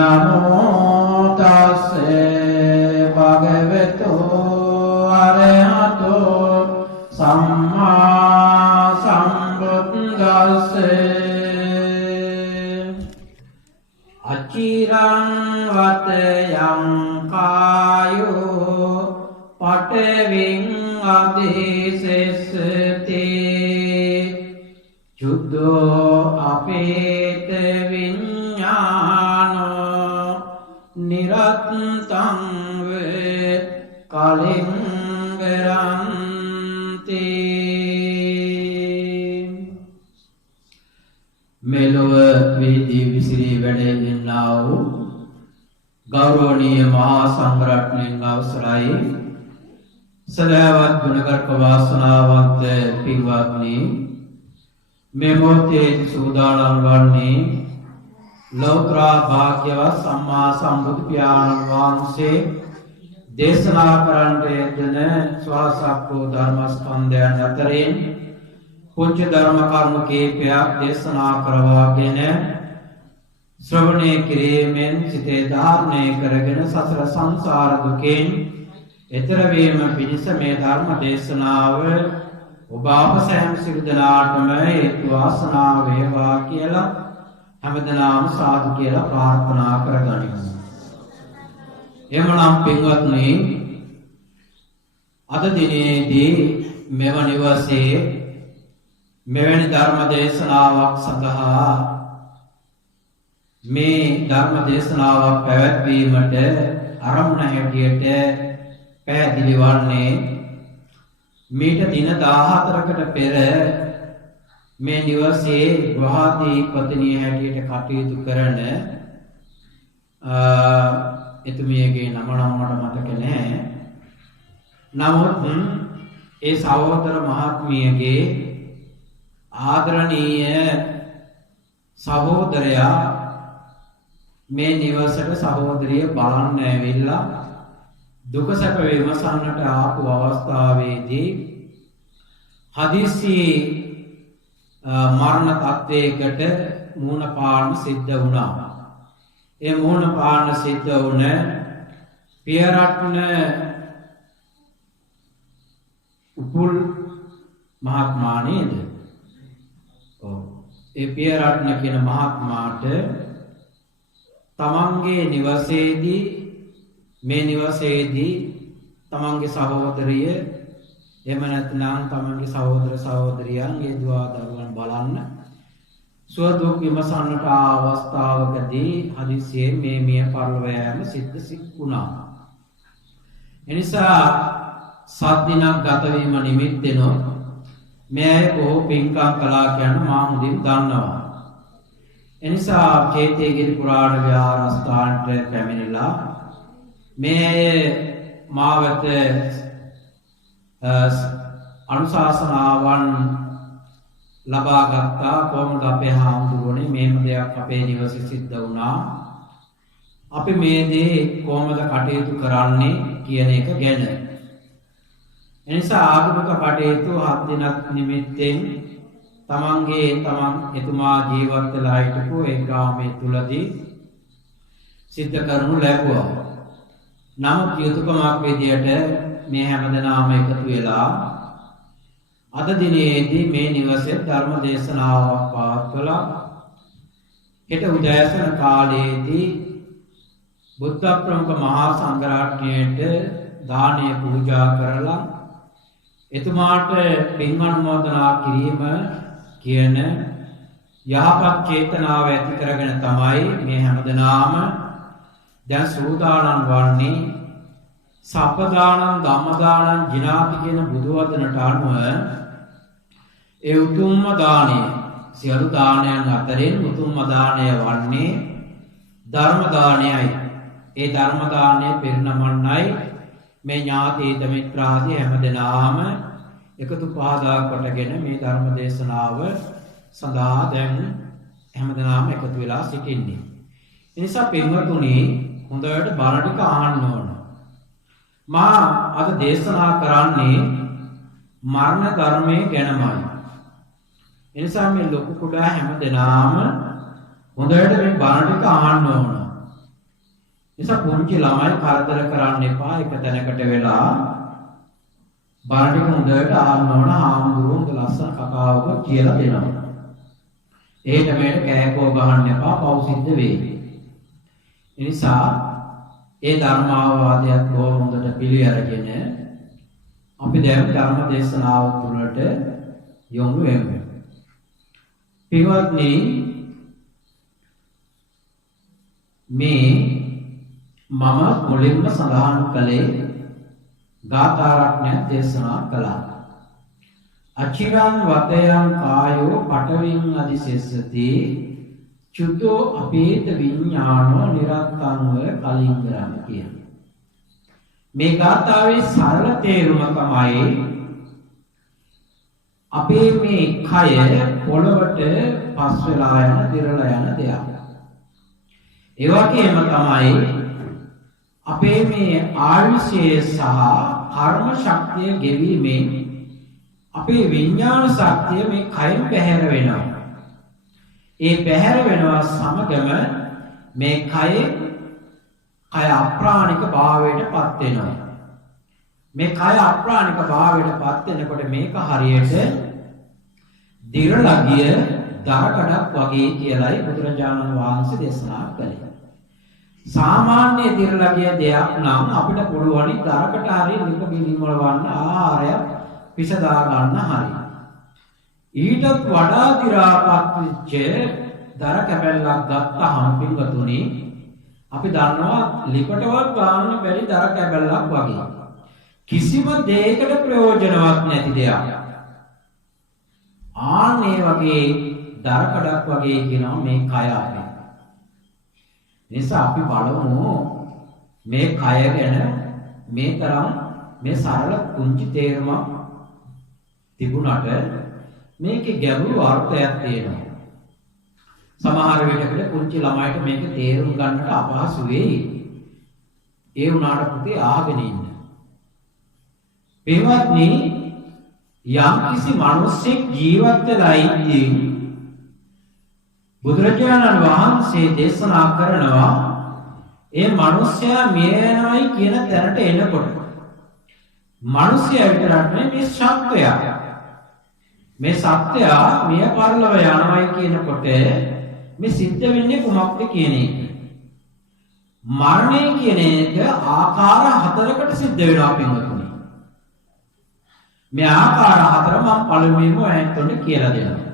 නමෝ තස්සේ භගවතු අරහතෝ සම්මා සම්බුද්දස්සේ අචිරං වතයං කායෝ පඨවින් අධිසෙස්සති චුද්ධෝ අපේත විඤ්ඤාණෝ නිරත්තං වේ කලින් වරන්ති මෙලොව වේදී විසිරී වැඩෙන්නා වූ ගෞරවනීය මහා සංඝරත්නයන් අවසරයි සදාවත් ගුණකර්ක වාසනාවන්ත පින්වත්නි මේ මොහොතේ සූදානම් වන්නේ ලෝතර භාග්‍යවත් සම්මා සම්බුදු පියාණන් වහන්සේ දේශනා කරන්නට යෙදෙන ස්වාසක්කෝ ධර්මස්කන්ධයන් අතරින් පුංචි ධර්ම කරුණු කීපයක් දේශනා කරවාගෙන ශ්‍රවණය කිරීමෙන් සිතේ ධාරණය කරගෙන සසර සංසාර දුකෙන් එතර වීම පිණිස මේ ධර්ම දේශනාව ඔබ අප සෑම සියලු දෙනාටම හේතු වාසනා වේවා කියලා හැමදෙනාම සාදු කියලා ප්‍රාර්ථනා කරගනිමු. එමනම් පින්වත්නි අද දිනේදී මෙවැනි වශයෙන් මෙවැනි ධර්ම දේශනාවක් සඳහා මේ ධර්ම දේශනාවක් පැවැත්වීමට ආරම්භ හැටියට පැහැදිලි වන්නේ මීට දින 14කට පෙර මේ නිවසේ ගෘහාධිපතිනිය හැටියට කටයුතු කරන එතුමියගේ නම නම් මට මතක නැහැ. නමුත් ඒ සහෝදර මහත්මියගේ ආදරණීය සහෝදරයා මේ නිවසට සහෝදරිය බලන්න ඇවිල්ලා දුක සැප විමසන්නට ආපු අවස්ථාවේදී හදිසි මරණ තත්වයකට මුහුණ පාන්න සිද්ධ වුණා. ඒ මුහුණ පාන්න සිද්ධ වුණ පියරත්න උපුල් මහත්මයා නේද? ඔව්. ඒ පියරත්න කියන මහත්මයාට තමන්ගේ නිවසේදී මේ නිවසේදී තමන්ගේ සහෝදරිය එහෙම නැත්නම් තමන්ගේ සහෝදර සහෝදරියන්ගේ දුවා දරුවන් බලන්න සුවදුක් විමසන්නට අවස්ථාවකදී හදිසියෙන් මේ මිය පරලොව යෑම සිද්ධ වුණා. එනිසා සත් දිනක් ගත වීම නිමිත්තෙන මේ අය බොහෝ පින්කම් කළා කියන මා හොඳින් දන්නවා. එනිසා කේතේගිරි පුරාණ විහාරස්ථානට පැමිණිලා මේ මා වෙත අනුශාසනාවන් ලබා ගත්තා. කොහොමද අපේ හාමුදුරුවනේ මේම දෙයක් අපේ නිවසේ සිද්ධ වුණා, අපි මේ දේ කොහොමද කටයුතු කරන්නේ කියන එක ගැන. එනිසා ආගමික කටයුතු 7 දිනක් නිමිත්තෙන් තමන් එතුමා ජීවත් වෙලා හිටපු ඒ ග්‍රාමයේ තුලදී සිද්ධ කරනු ලැබුවා. නමුත් යුතුයකමක් විදියට මේ හැමදෙනාම එකතු වෙලා අද දිනේදී මේ නිවසේ ධර්ම දේශනාවක් පවත්වලා හෙට උදෑසන කාලයේදී බුද්ධ ප්‍රමුඛ මහා සංඝරත්නයට දානය පූජා කරලා එතුමාට පින් අනුමෝදනා කිරීම කියන යහපත් චේතනාව ඇති කරගෙන තමයි මේ හැමදෙනාම දැන් සූදානම් වන්නේ. සප්පදානං ධම්මදානං ජිනාති කියන බුදු වදනට අනුව ඒ උතුම්ම දාණය සියලු දානයන් අතරින් උතුම්ම දාණය වන්නේ ධර්ම දානයයි. ඒ ධර්ම දානය පෙරනමන්නයි මේ ඥාති මිත්‍රාදී හැමදෙනාම එකතු පහදා කොටගෙන මේ ධර්ම දේශනාව සඳහා දැන් හැමදෙනාම එකතු වෙලා සිටින්නේ. ඒ නිසා පින්වතුනි හොඳට බණ ටික අහන්න ඕන. මා අද දේශනා කරන්නේ මරණ ධර්මයේ ගැනමයි. එනිසා මේ ලොකු කුඩා හැමදෙනාම හොඳට මේ බණ ටික අහන්න ඕන. නිසා පුංචි ළමයි කරදර කරන්න එපා. එක තැනකට වෙලා බාරටික හොඳට ආන්න ඕන. ආම්දුරු හොඳ ලස්සන කතාවක කියලා දෙනවා. ඒකට මේක කෑකෝ ගහන්න එපා. පව් සිද්ධ වෙයි. ඒ නිසා ඒ ධර්මාවවාදයක් බොහොම හොඳට පිළි අරගෙන අපි දැන් ධර්ම දේශනාව තුළට යොමු වෙමු. පින්වත්නි, මේ මම මුලින්ම සඳහන් කළේ ගාථා රත්නයක් දේශනා කළා. අචිරං වතයං කායෝ පඨවින් අදිසෙස්සති චුතෝ අපේත විඥානෝ නිරත්තංව කලින්ගරම කියන. මේ ගාථාවේ සරල තේරුම තමයි අපේ මේ කය පොළවට පස් වෙලා යන දිරලා යන දෙයක්. ඒ වගේම තමයි අපේ මේ ආයුෂය සහ කර්ම ශක්තිය ගෙවීමෙන් අපේ විඥාන ශක්තිය මේ කයෙන් පැහැර වෙනවා. ඒ පැහැර වෙනවා සමගම මේ කය අප්‍රාණික භාවයට පත් වෙනවා. මේ කය අප්‍රාණික භාවයට පත් වෙනකොට මේක හරියට දිරලා ගිය දරකඩක් වගේ කියලායි බුදුරජාණන් වහන්සේ දේශනා කළේ. සාමාන්‍ය දිරලා ගිය දෙයක් නම් අපිට පුළුවන් දරකට හරි ලිප බිලිමලවන්න ආහාරයක් පිසදා ගන්න හරි. ඊටත් වඩා දි รา පත් වෙච්ච දර කැබැල්ලක් ගත්තාම පින්වතුනි අපි දන්නවා ලිපටවත් ගන්න බැරි දර කැබැල්ලක් වගේ. කිසිම දෙයකට ප්‍රයෝජනවත් නැති දෙයක්. ආන්නේ වගේ දර කඩක් වගේ කියනවා මේ කය අපේ. නිසා අපි බලමු මේ කය ගැන මේ තරම් මේ සරල කුංචි තේරුමක් තිබුණාට මේකේ ගැඹුරු අර්ථයක් තියෙනවා. සමහර වෙලකට කුංචි ළමයිට මේක තේරුම් ගන්නට අපහසු වෙයි. ඒ වුණාට පුතේ ආගෙන ඉන්න. පින්වත්නි, යම් කිසි මිනිසෙක් ජීවත් වෙලා ඉඳින් බුදුරජාණන් වහන්සේ දේශනා කරනවා ඒ මිනිසයා මිය යනවායි කියන තැනට එනකොට මිනිසයා විතරක් නෙමෙයි මේ සත්වයා මිය පරලොව යනවායි කියනකොට මේ සිද්ධ වෙන්නේ කුමක්ද කියන එක. මරණය කියන එක ආකාර හතරකට සිද්ධ වෙනවා පින්වතුනි. මේ ආකාර හතර මම පළමුවෙන්ම ඔයන්ට කියලා දෙනවා.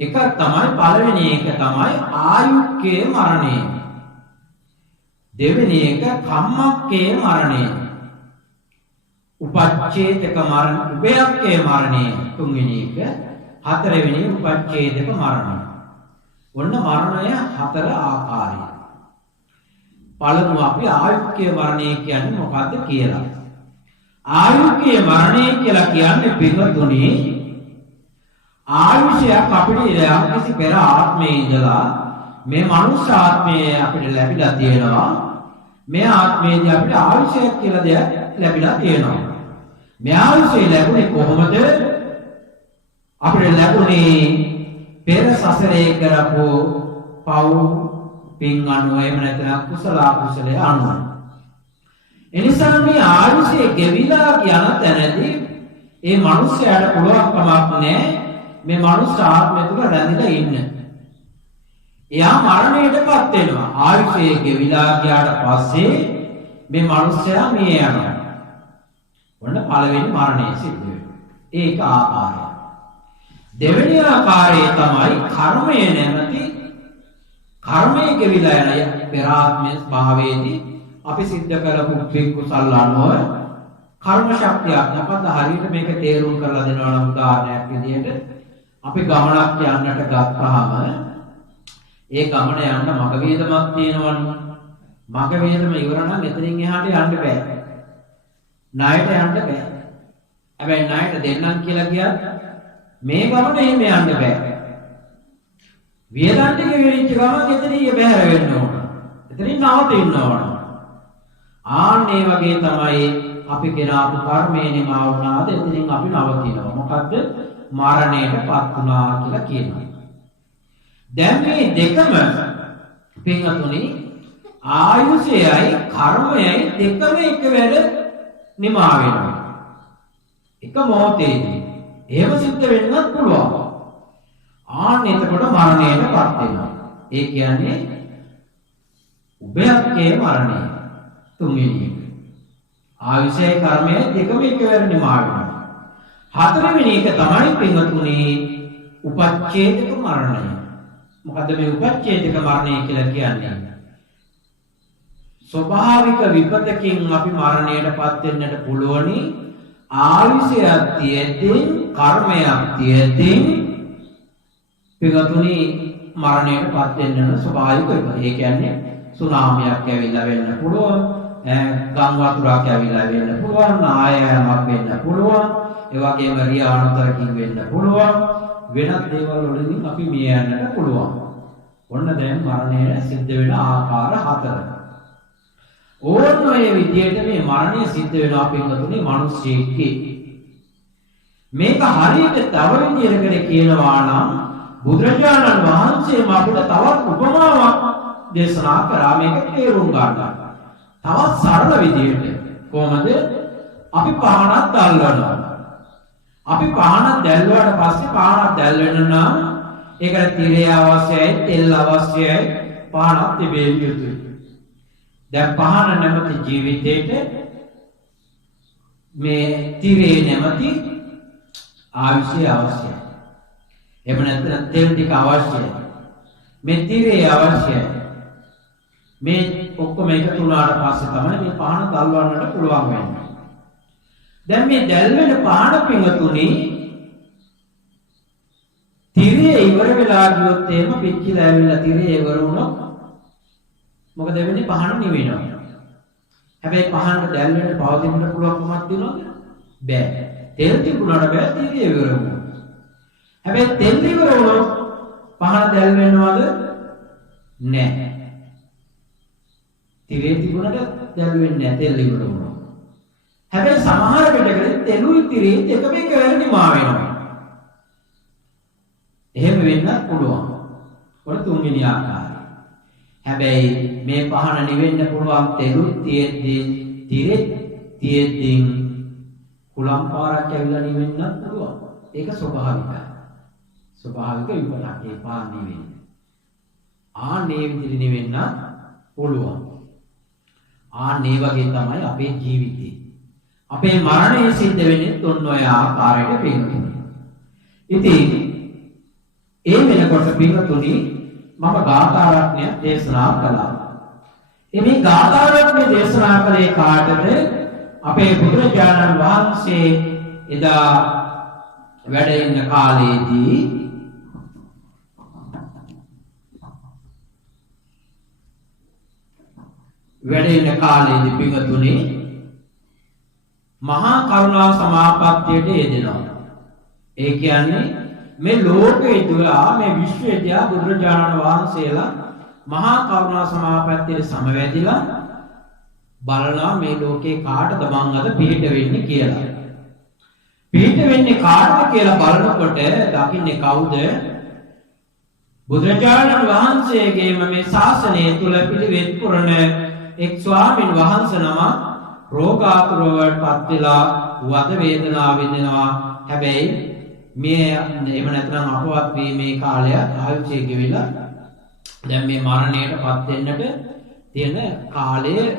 එක තමයි පළවෙනි එක තමයි ආයුක්කේ මරණය. දෙවෙනි එක කම්මක්කේ මරණය. උපච්ඡේදක මරණ, උභයක්කේ මරණය තුන්වෙනි එක. හතරවෙනි උපච්ඡේදක මරණය. ඔන්න මරණය හතර ආකාරයි. පළමුව අපි ආයුක්කේ මරණය කියන්නේ මොකද්ද කියලා. ආයුක්කේ මරණය කියලා කියන්නේ පින්වතුනි ආයුෂයක් අපිට යම්කිසි පෙර ආත්මයේ ඉඳලා මේ මනුෂ්‍ය ආත්මයේ අපිට ලැබිලා තියෙනවා. මේ ආත්මයේදී අපිට ආයුෂයක් කියලා දෙයක් ලැබිලා තියෙනවා. මේ ආයුෂය ලැබුණේ කොහොමද? අපිට ලැබුණේ පෙර සසරේ කරපු පව් පින් අනුව එහෙම නැත්නම් කුසල අකුසලයේ අනුව. එනිසා මේ ආයුෂය ගෙවිලා යන තැනදී ඒ මනුස්සයාට පුළුවන් කමක් නැහැ මේ මනුස්ස ආත්මය තුළ රැඳිලා ඉන්න. එයා මරණයටපත් වෙනවා. ආයුෂය ගෙවිලා ගියාට පස්සේ මේ මනුස්සයා මිය යනවා. ඔන්න පළවෙනි මරණය සිද්ධ වෙනවා. ඒක ආකාරය. දෙවෙනි ආකාරය තමයි කර්මය නැමැති කර්මයේ ගෙවිලා යන පෙර ආත්මයේ භාවයේදී අපි සිද්ධ කරපු කුසල අනුව කර්ම ශක්තියක් නැපත හරියට මේක තේරුම් කරලා දෙනවා නම් උදාහරණයක් විදිහට අපි ගමනක් යන්නට ගත්තාම ඒ ගමන යන්න මග වේදමක් තියෙනවනේ. මග වේදම ඉවර නම් එතනින් එහාට යන්න බෑ. ණයට යන්න බෑ. හැබැයි ණයට දෙන්නම් කියලා කියත් මේ ගමන එහෙම යන්න බෑ. වියදම් ටික වෙරිච්ච ගමන් එතනින් බැහැර වෙන්න ඕන. එතනින් නවතින්න ඕන. ආන්නේ වගේ තමයි අපි ගෙනාවු කර්මයේ නිමා වුණාද එතනින් අපි නවතිනවා. මොකද්ද? මරණයටපත් වුණා කියලා කියනවා. දැන් මේ දෙකම පින්වතුනි ආයුෂයයි කර්මයයි දෙකම එකවර නිමා වෙනවා. එක මොහොතේදී. එහෙම සිද්ධ වෙන්නත් පුළුවන්. ආන්න එතකොට මරණයටපත් වෙනවා. ඒ කියන්නේ උභයක්කේ මරණය. තුන්වෙනි එක. ආයුෂයයි කර්මයයි දෙකම එකවර නිමා වෙනවා. හතරවෙනි එක තමයි පින්වතුනි උපච්ඡේදක මරණය. මොකද්ද මේ උපච්ඡේදක මරණය කියලා කියන්නේ? ස්වභාවික විපතකින් අපි මරණයටපත් වෙන්නට පුළුවනි. ආයුෂයක් තියෙද්දී කර්මයක් තියෙද්දී පින්වතුනි මරණයටපත් වෙන්න ස්වභාවික විපත. ඒ කියන්නේ සුනාමියක් ඇවිල්ලා වෙන්න පුළුවන්. ගම් වතුරක් ඇවිල්ලා වෙන්න පුළුවන්. ආයෑමක් වෙන්න පුළුවන්. ඒ වගේම රියානුතරකින් වෙන්න පුළුවන්. වෙනත් දේවල් වලින් අපි මිය යන්නට පුළුවන්. ඔන්න දැන් මරණය සිද්ධ වෙන ආකාර හතර. ඕන්න ඔය විදිහට මේ මරණය සිද්ධ වෙනවා පින්වතුනි මිනිස්සෙක්ගේ. මේක හරියට තව විදිහකට කියනවා නම් බුදුරජාණන් වහන්සේ අපිට තවත් උපමාවක් දේශනා කරා මේක තේරුම් ගන්න. තවත් සරල විදිහට කොහොමද අපි පහනක් දැල්වනවා. අපි පහනක් දැල්වුවාට පස්සේ පහනක් දැල්වෙන්න නම් ඒකට තිරය අවශ්‍යයි, තෙල් අවශ්‍යයි, පහනක් තිබෙන්න යුතුයි. දැන් පහන නැමැති ජීවිතේට මේ තිරේ නැමැති ආයුෂය අවශ්‍යයි. එහෙම නැත්නම් තෙල් ටික අවශ්‍යයි. මේ තිරේ අවශ්‍යයි. මේ ඔක්කොම එකතු වුණාට පස්සේ තමයි මේ පහන දැල්වන්නට පුළුවන් වෙන්නේ. දැන් මේ දැල්වෙන පහන පින්වතුනි තිරේ ඉවර වෙලා ගියොත් එහෙම පිච්චිලා ඇවිල්ලා තිරේ ඉවර වුණොත් මොකද වෙන්නේ? පහන නිවෙනවා. හැබැයි පහනට දැල්වෙන්න පවතින්න පුළුවන්කමක් තියෙනවද? බෑ. තෙල් තිබුණාට බෑ තිරේ ඉවර වුණා. හැබැයි තෙල් ඉවර වුණොත් පහන දැල්වෙනවද? නෑ. තිරේ තිබුණාට දැල්වෙන්නේ නෑ තෙල් ඉවර වුණා. හැබැයි සමහර වෙලකට තෙලුයි තිරේ එකම එකවර නිමා වෙනවා. එහෙම වෙන්නත් පුළුවන්. ඔය තුන්වෙනි ආකාරය. හැබැයි මේ පහන නිවෙන්න පුළුවන් තෙලුයි තියෙද්දී තිරේ තියෙද්දී කුලම් පාරක් ඇවිල්ලා නිවෙන්නත් පුළුවන්. ඒක ස්වභාවිකයි. ස්වභාවික විපතක් ඒ පාර නිවෙන්නේ. ආනේ විදිහට නිවෙන්න පුළුවන්. ආනේ වගේ තමයි අපේ ජීවිතේ. අපේ මරණය සිද්ධ වෙන්නේ තුන් ඔය ආකාරයට පින්තුනි. ඉතින් ඒ වෙනකොට පින්තුනි මම ගාථාරත්නය දේශනා කළා. මේ ගාථාරත්නය දේශනා කළේ කාටද? අපේ බුදුරජාණන් වහන්සේ එදා වැඩ ඉන්න කාලේදී පින්තුනි මහා කරුණා සමාපත්තියට යෙදෙනවා. ඒ කියන්නේ මේ ලෝකයේ තුලා මේ විශ්වයේ බුදුරජාණන් වහන්සේලා මහා කරුණා සමාපත්තියට සමවැදිලා බලනවා මේ ලෝකේ කාටද මං අද පිහිට වෙන්නේ කියලා. පිහිට වෙන්නේ කාටද කියලා බලනකොට දකින්නේ කවුද? බුදුරජාණන් වහන්සේගේම මේ ශාසනය තුල පිළිවෙත් පුරන එක් ස්වාමීන් වහන්සේ නම රෝගාතුරවටපත් වෙලා වද වේදනාව විඳිනවා. හැබැයි මේ එහෙම නැත්නම් අපවත් වීමේ කාලය ආයුෂය ගෙවිලා දැන් මේ මරණයටපත් වෙන්නට තියෙන කාලය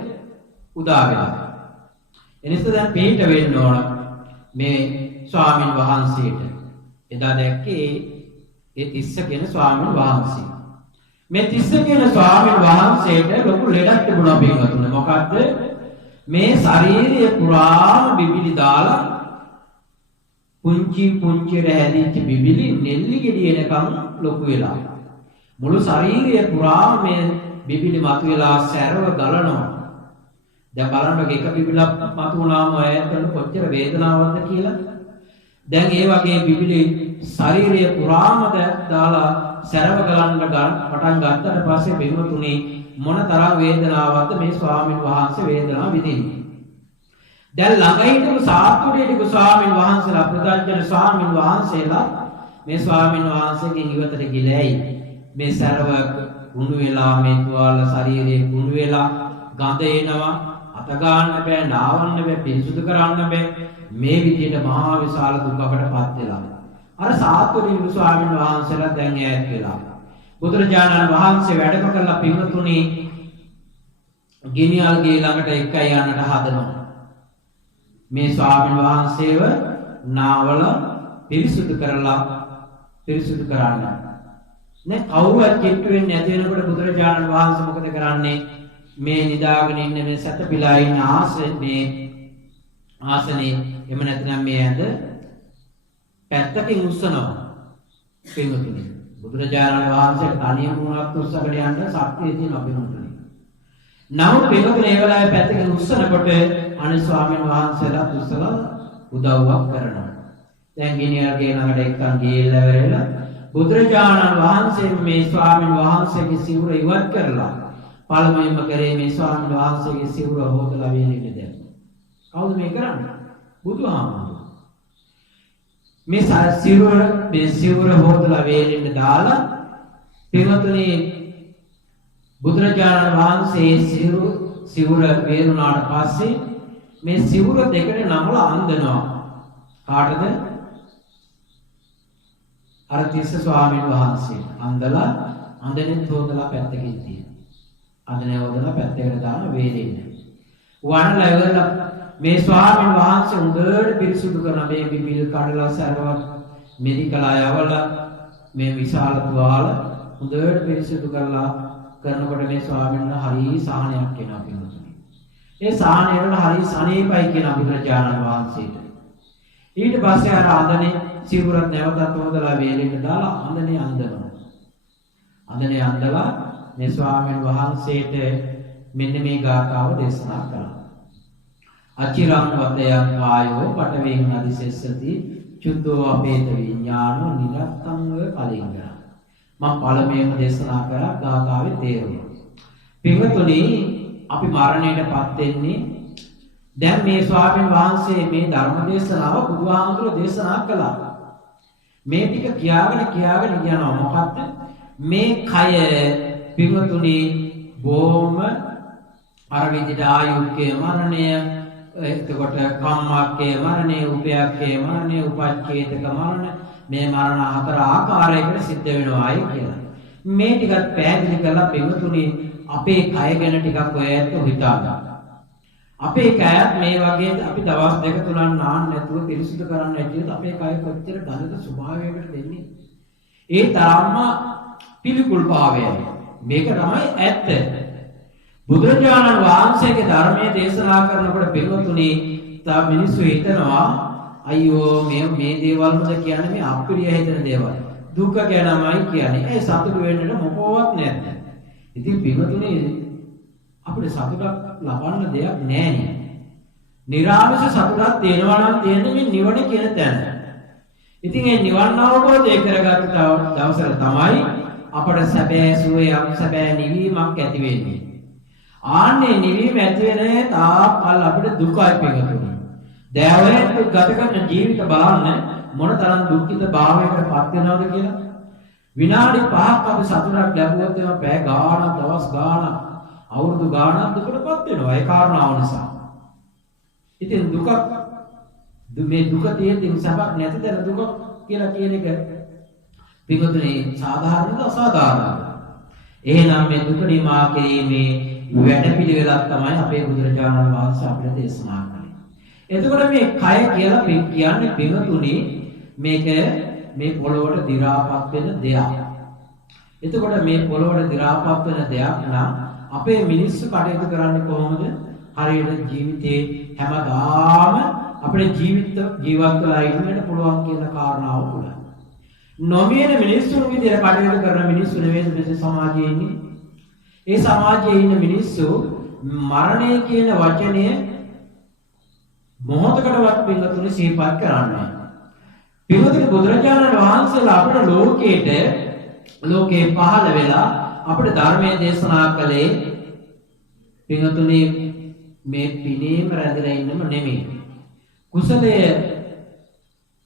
උදා වෙලා. එනිසා දැන් පිට වෙන්න ඕන මේ ස්වාමීන් වහන්සේට. එදා දැක්කේ ඒ තිස්ස කියන ස්වාමීන් වහන්සේ. මේ තිස්ස කියන ස්වාමීන් වහන්සේට ලොකු ලෙඩක් තිබුණා පින්වතුනි. මොකද්ද? මේ ශාරීරිය පුරාම බිබිලි දාලා පුංචිට හැදිච්ච බිබිලි නෙල්ලි ගෙඩියනකම් ලොකු වෙලා මුළු ශරීරය පුරාම මේ බිබිලි මතුවලා සැරව ගලනවා. දැන් බලන්න එක බිබිලක් මතුවනාම ඇත්තට කොච්චර වේදනාවක්ද කියලා. දැන් ඒ වගේ බිබිලි ශරීරය පුරාම දාලා සැරව ගලන්න පටන් ගත්තට පස්සේ බිමුතුනේ මොන තරම් වේදනාවක්ද මේ ස්වාමීන් වහන්සේ වේදනාව විඳින්නේ. දැන් ළඟ හිටපු සාත්තුඩේට ස්වාමීන් වහන්සේලා ප්‍රදර්ශන ස්වාමීන් වහන්සේලා මේ ස්වාමීන් වහන්සේගෙන් ඉවතට ගිලයි මේ සරව කුණු වෙලා මේ තුවාල ශරීරයේ කුණු වෙලා ගඳ එනවා. අත ගන්න බෑ, නාවන්න බෑ, පිරිසුදු කරන්න බෑ. මේ විදිහට මහා විශාල දුකකටපත් වෙලා. අර සාත්වරිය ස්වාමීන් වහන්සේලා දැන් ඈත් වෙලා. බුදුරජාණන් වහන්සේ වැඩම කළා පින්තුණි ගිනියල්ගේ ළඟට එකයි යන්නට හදනවා. මේ ස්වාමීන් වහන්සේව නාවල පිරිසුදු කරන්න. නේ කවුරුත් කිට්ටු වෙන්නේ නැති වෙනකොට බුදුරජාණන් වහන්සේ මොකද කරන්නේ? මේ නිදාගෙන ඉන්න මේ සතපිලා ඉන්න ආසනේ එම නැත්නම් මේ ඇඳ පැත්තකින් උස්සනවා. පින්වතුනි බුදුරජාණන් වහන්සේ තනියම වුණත් උස්සගෙන යන්න ශක්තිය තියෙන අපිනුතුනි. නමුත් පින්වතුනි ඒ වෙලාවේ පැත්තකින් උස්සනකොට අනිත් ස්වාමීන් වහන්සේලා උස්සලා උදව්වක් කරනවා. දැන් ගිනියල්ගේ ළඟට එක්කන් ගිහිල්ලා වෙරෙලා බුදුරජාණන් වහන්සේ මේ ස්වාමීන් වහන්සේගේ සිවුර ඉවත් කරලා පළමුවෙන්ම කරේ මේ ස්වාමීන් වහන්සේගේ සිවුර හොදලා වේලින්න දැන්. කවුද මේ කරන්නේ? බුදුහාමුදුරුවෝ. මේ සිවුර හොදලා වේලින්න දාලා පින්වතුනි බුදුරජාණන් වහන්සේ සිවුර වේරුණාට පස්සේ මේ සිවුර දෙකට නමලා අඳනවා. කාටද? අර තිස්ස ස්වාමීන් වහන්සේ අඳලා අඳනෙත් හොදලා පැත්තකින් තියෙනවා. අඳනේ හොදලා පැත්තකට දාන වේලෙන්න. වණලා ඉවරලා මේ ස්වාමීන් වහන්සේ උඩට පිරිසුදු කරන මේ බිබිල් කඩලා සරවත් මෙදිකලා යවලා මේ විශාල තුවාල උඩට පිරිසුදු කරනකොට මේ ස්වාමීන් වහන්සේ හරි සාහනයක් වෙනවා පිළිතුරේ. ඒ සාහනය වල හරි සනීපයි කියන බුදුරජාණන් වහන්සේට. ඊට පස්සේ අර අඳනේ සිවුරත් නැවතත් හොදලා වේලෙන්න දාලා අඳනේ අඳනවා. අඳනේ අඳලා මේ ස්වාමීන් වහන්සේට මෙන්න මේ ගාථාව දේශනා කළා. අචිරං වදයන් වායෝ පඨවෙන් අදිසෙස්සති චුද්ධෝ අපේත විඥානෝ නිරත්තංව කලින්ග. මම පළමුවෙන්ම දේශනා කරා ගාථාවේ තේරුම. පින්වතුනි අපි මරණයටපත් වෙන්නේ දැන් මේ ස්වාමීන් වහන්සේ මේ ධර්ම දේශනාව බුදුහාමුදුරුවෝ දේශනා කළා. මේ ටික කියාගෙන යනවා. මොකක්ද? මේ කය පින්වතුනි බොහොම අර විදිහට ආයුක්කේ මරණය, එතකොට කම්මක්කේ මරණය, උපයක්කේ මරණය, උපච්ඡේදක මරණ, මේ මරණ හතර ආකාරයකට සිද්ධ වෙනවායි කියලා. මේ ටිකත් පැහැදිලි කරලා පින්වතුනි අපේ කය ගැන ටිකක් ඔයත් හිතා ගන්න. අපේ කයත් මේ වගේ අපි දවස් දෙක තුනක් නාන්න නැතුව පිරිසිදු කරන්න ඇටියොත් අපේ කය කොච්චර ගඳද ස්වභාවයකට දෙන්නේ. ඒ තරම්ම පිළිකුල් භාවයයි. මේක තමයි ඇත්ත. බුදුරජාණන් වහන්සේගේ ධර්මයේ දේශනා කරනකොට පිළිතුරුනි තා මිනිස්සු හිතනවා අයියෝ මේ දේවල් මොකද කියන්නේ මේ අප්‍රිය හිතන දේවල්. දුක ගැනමයි කියන්නේ. ඒ සතුට වෙන්නට මොකවත් නැද්ද? ඉතින් පිළිතුරුනි අපිට සතුටක් ලබන්න දෙයක් නැහැ. නිරාමිෂ සතුටක් තියෙනවා නම් තියෙන්නේ මේ නිවන කියන තැන. ඉතින් මේ නිවන් අවබෝධය කරගත්ත දවසට තමයි අපට සැබෑ සුවයක් සැබෑ නිවීමක් ඇති වෙන්නේ. ආන්නේ නිවීම ඇති වෙන තාක්කල් අපිට දුකයි පිටුනේ. දෑවැයෙන් ගත කරන ජීවිත බලන්න මොනතරම් දුක්ඛිත භාවයකට පත් වෙනවද කියලා. විනාඩි 5ක් අපි සතුටක් ලැබුවොත් එම පැය ගාණක් දවස් ගාණක් අවුරුදු ගාණක් දුකටපත් වෙනවා. ඒ කාරණාව නිසා. ඉතින් මේ දුක තියෙද්දී සබක් නැති තැන දුක කියලා කියන එක පිටුනේ සාධාරණද අසාධාරණද? එහෙනම් මේ දුක නිමා කිරීමේ වැඩපිළිවෙලක් තමයි අපේ බුදුරජාණන් වහන්සේ අපිට දේශනා කළේ. එතකොට මේ කය කියලා කියන්නේ පිටුනේ මේක මේ පොළොවට දි รา පත් වෙන දෙයක්. එතකොට මේ පොළොවට දි รา පත් වෙන දෙයක් නම් අපේ මිනිස්සු කටයුතු කරන්නේ කොහොමද? හරියට ජීවිතේ හැමදාම අපේ ජීවිත වෙලා ඉන්නට පුළුවන් කියන කාරණාව තුල. නොමියන මිනිස්සුන් විදිහට කටයුතු කරන මිනිස්සු නෙවෙයි මේ සමාජයේ ඉන්නේ. ඒ සමාජයේ ඉන්න මිනිස්සු මරණය කියන වචනය මොහොතකටවත් පිළිතුරු සිහිපත් කරන්නේ. පිළිතුරු බුදුරජාණන් වහන්සේලා අපේ ලෝකේ පහළ වෙලා අපේ ධර්මයේ දේශනා කළේ පිළිතුරුනේ මේ පිනේම රැඳලා ඉන්නම නෙමෙයි. කුසලයේ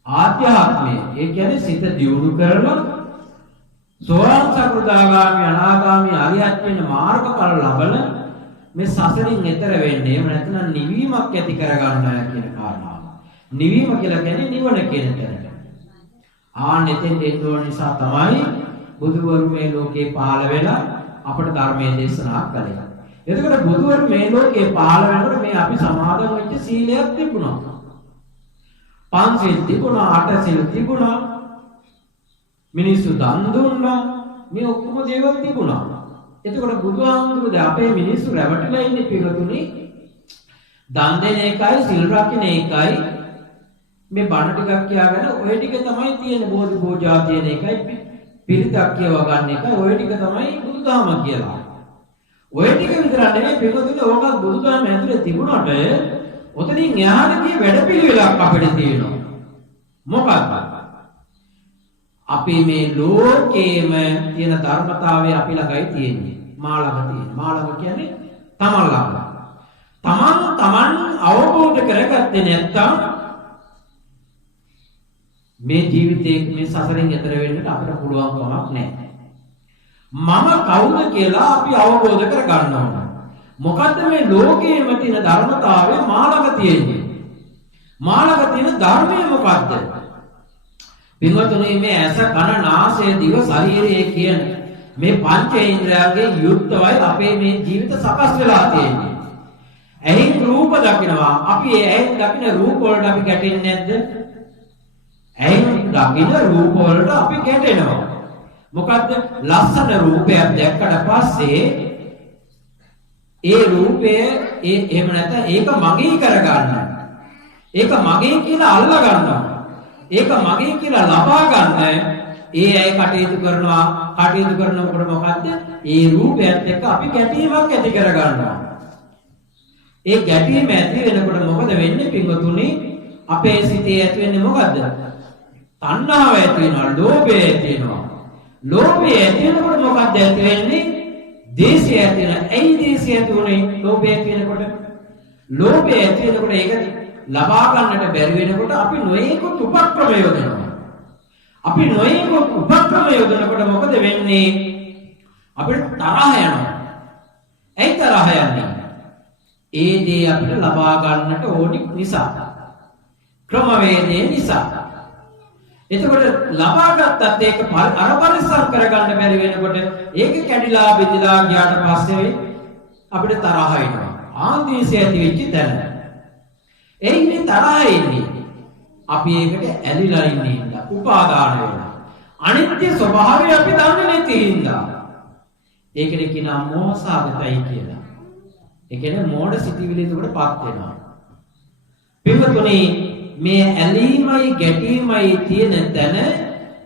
ආධ්‍යාත්මය ඒ කියන්නේ සිත දියුණු කරලා සෝවාන් සකෘදාගාමි අනාගාමි අරියත් වෙන මාර්ගඵල ලබන මේ සසරින් එතර වෙන්නේ එහෙම නැත්නම් නිවීමක් ඇති කරගන්නවා කියන කාරණාව. නිවීම කියලා කියන්නේ නිවන කියන තැනට. එතෙන් දෙන්න ඕන නිසා තමයි බුදුවරු මේ ලෝකේ පහළ වෙලා අපට ධර්මයේ දේශනා කළේ. එතකොට බුදුවරු මේ ලෝකේ පහළ වෙනකොට මේ අපි සමාදන් වෙච්ච සීලයක් තිබුණා. පංචශීල තිබුණා, අටසිල් තිබුණා. මිනිස්සු දන් දුන්නා. මේ ඔක්කොම දේවල් තිබුණා. එතකොට බුදුහාමුදුරුවෝ අපේ මිනිස්සු රැවටිලා ඉන්නේ පිළිතුනේ දන් දෙන එකයි සිල් රකින්න එකයි මේ බණ ටිකක් කියාගෙන ඔය ටික තමයි තියෙන්නේ බෝධි පූජා කියන එකයි පිළිතක් කියව ගන්න එක ඔය ටික තමයි බුදුදහම කියලා. ඔය ටික විතර නෙමෙයි පිළිතුනේ ඕකත් බුදුදහම ඇතුලේ තිබුණාට ඔතනින් එහාට ගිය වැඩපිළිවෙලක් අපිට තියෙනවා. මොකක්ද? අපි මේ ලෝකේම තියෙන ධර්මතාවය අපි ළඟයි තියෙන්නේ. මා ළඟ තියෙන. මා ළඟ කියන්නේ තමන් ළඟ. තමන් අවබෝධ කරගත්තේ නැත්නම් මේ ජීවිතේ මේ සසරෙන් එතර වෙන්නට අපිට පුළුවන් කමක් නැහැ. මම කවුද කියලා අපි අවබෝධ කර ගන්න ඕන. මොකද්ද මේ ලෝකේම තියෙන ධර්මතාවය මා ළඟ තියෙන්නේ? මා ළඟ තියෙන ධර්මය මොකද්ද? පින්වතුනි මේ ඇස කන නාසය දිව ශරීරය කියන මේ පංචේන්ද්‍රයන්ගේ යුක්තවයි අපේ මේ ජීවිත සකස් වෙලා තියෙන්නේ. ඇහින් රූප දකිනවා. අපි ඒ ඇහින් දකින රූප වලට අපි ගැටෙන්නේ නැද්ද? ඇහින් දකින රූප වලට අපි ගැටෙනවා. මොකද්ද? ලස්සන රූපයක් දැක්කට පස්සේ ඒ රූපය එහෙම නැත්නම් ඒක මගේ කරගන්න. ඒක මගේ කියලා අල්ල ගන්නවා. ඒක මගේ කියලා ලබා ගන්න ඒ අය කටයුතු කරනකොට මොකද්ද? ඒ රූපයත් එක්ක අපි ගැටීමක් ඇති කර ගන්නවා. ඒ ගැටීම ඇති වෙනකොට මොකද වෙන්නේ පින්වතුනි? අපේ සිතේ ඇති වෙන්නේ මොකද්ද? තණ්හාව ඇති වෙනවා, ලෝභය ඇති වෙනවා. ලෝභය ඇති වෙනකොට මොකද්ද ඇති වෙන්නේ? දේශය ඇති වෙනවා. ඇයි දේශය ඇති වුනේ? ලෝභය ඇති වෙනකොට. ලෝභය ඇති වෙනකොට ඒක ලබා ගන්නට බැරි වෙනකොට අපි නොයෙකුත් උපක්‍රම යොදනවා. අපි නොයෙකුත් උපක්‍රම යොදනකොට මොකද වෙන්නේ? අපිට තරහ යනවා. ඇයි තරහ යන්නේ? ඒ දේ අපිට ලබා ගන්නට ඕනි නිසා. ක්‍රමවේදය නිසා. එතකොට ලබා ගත්තත් ඒක අර පරිස්සම් කරගන්න බැරි වෙනකොට ඒක කැඩිලා බෙදලා ගියාට පස්සේ අපිට තරහ එනවා. ආදීසය ඇති වෙච්ච තැන. එන්නේ තරහ එන්නේ. අපි ඒකට ඇලිලා ඉන්නේ ඉඳලා උපාදාන වෙනවා. අනිත්‍ය ස්වභාවය අපි දන්නේ නැති හින්දා. ඒකට කියනවා මෝහසගතයි කියලා. ඒ කියන්නේ මෝඩ සිතිවිලි උඩටපත් වෙනවා. පින්වතුනි මේ ඇලීමයි ගැටීමයි තියෙන තැන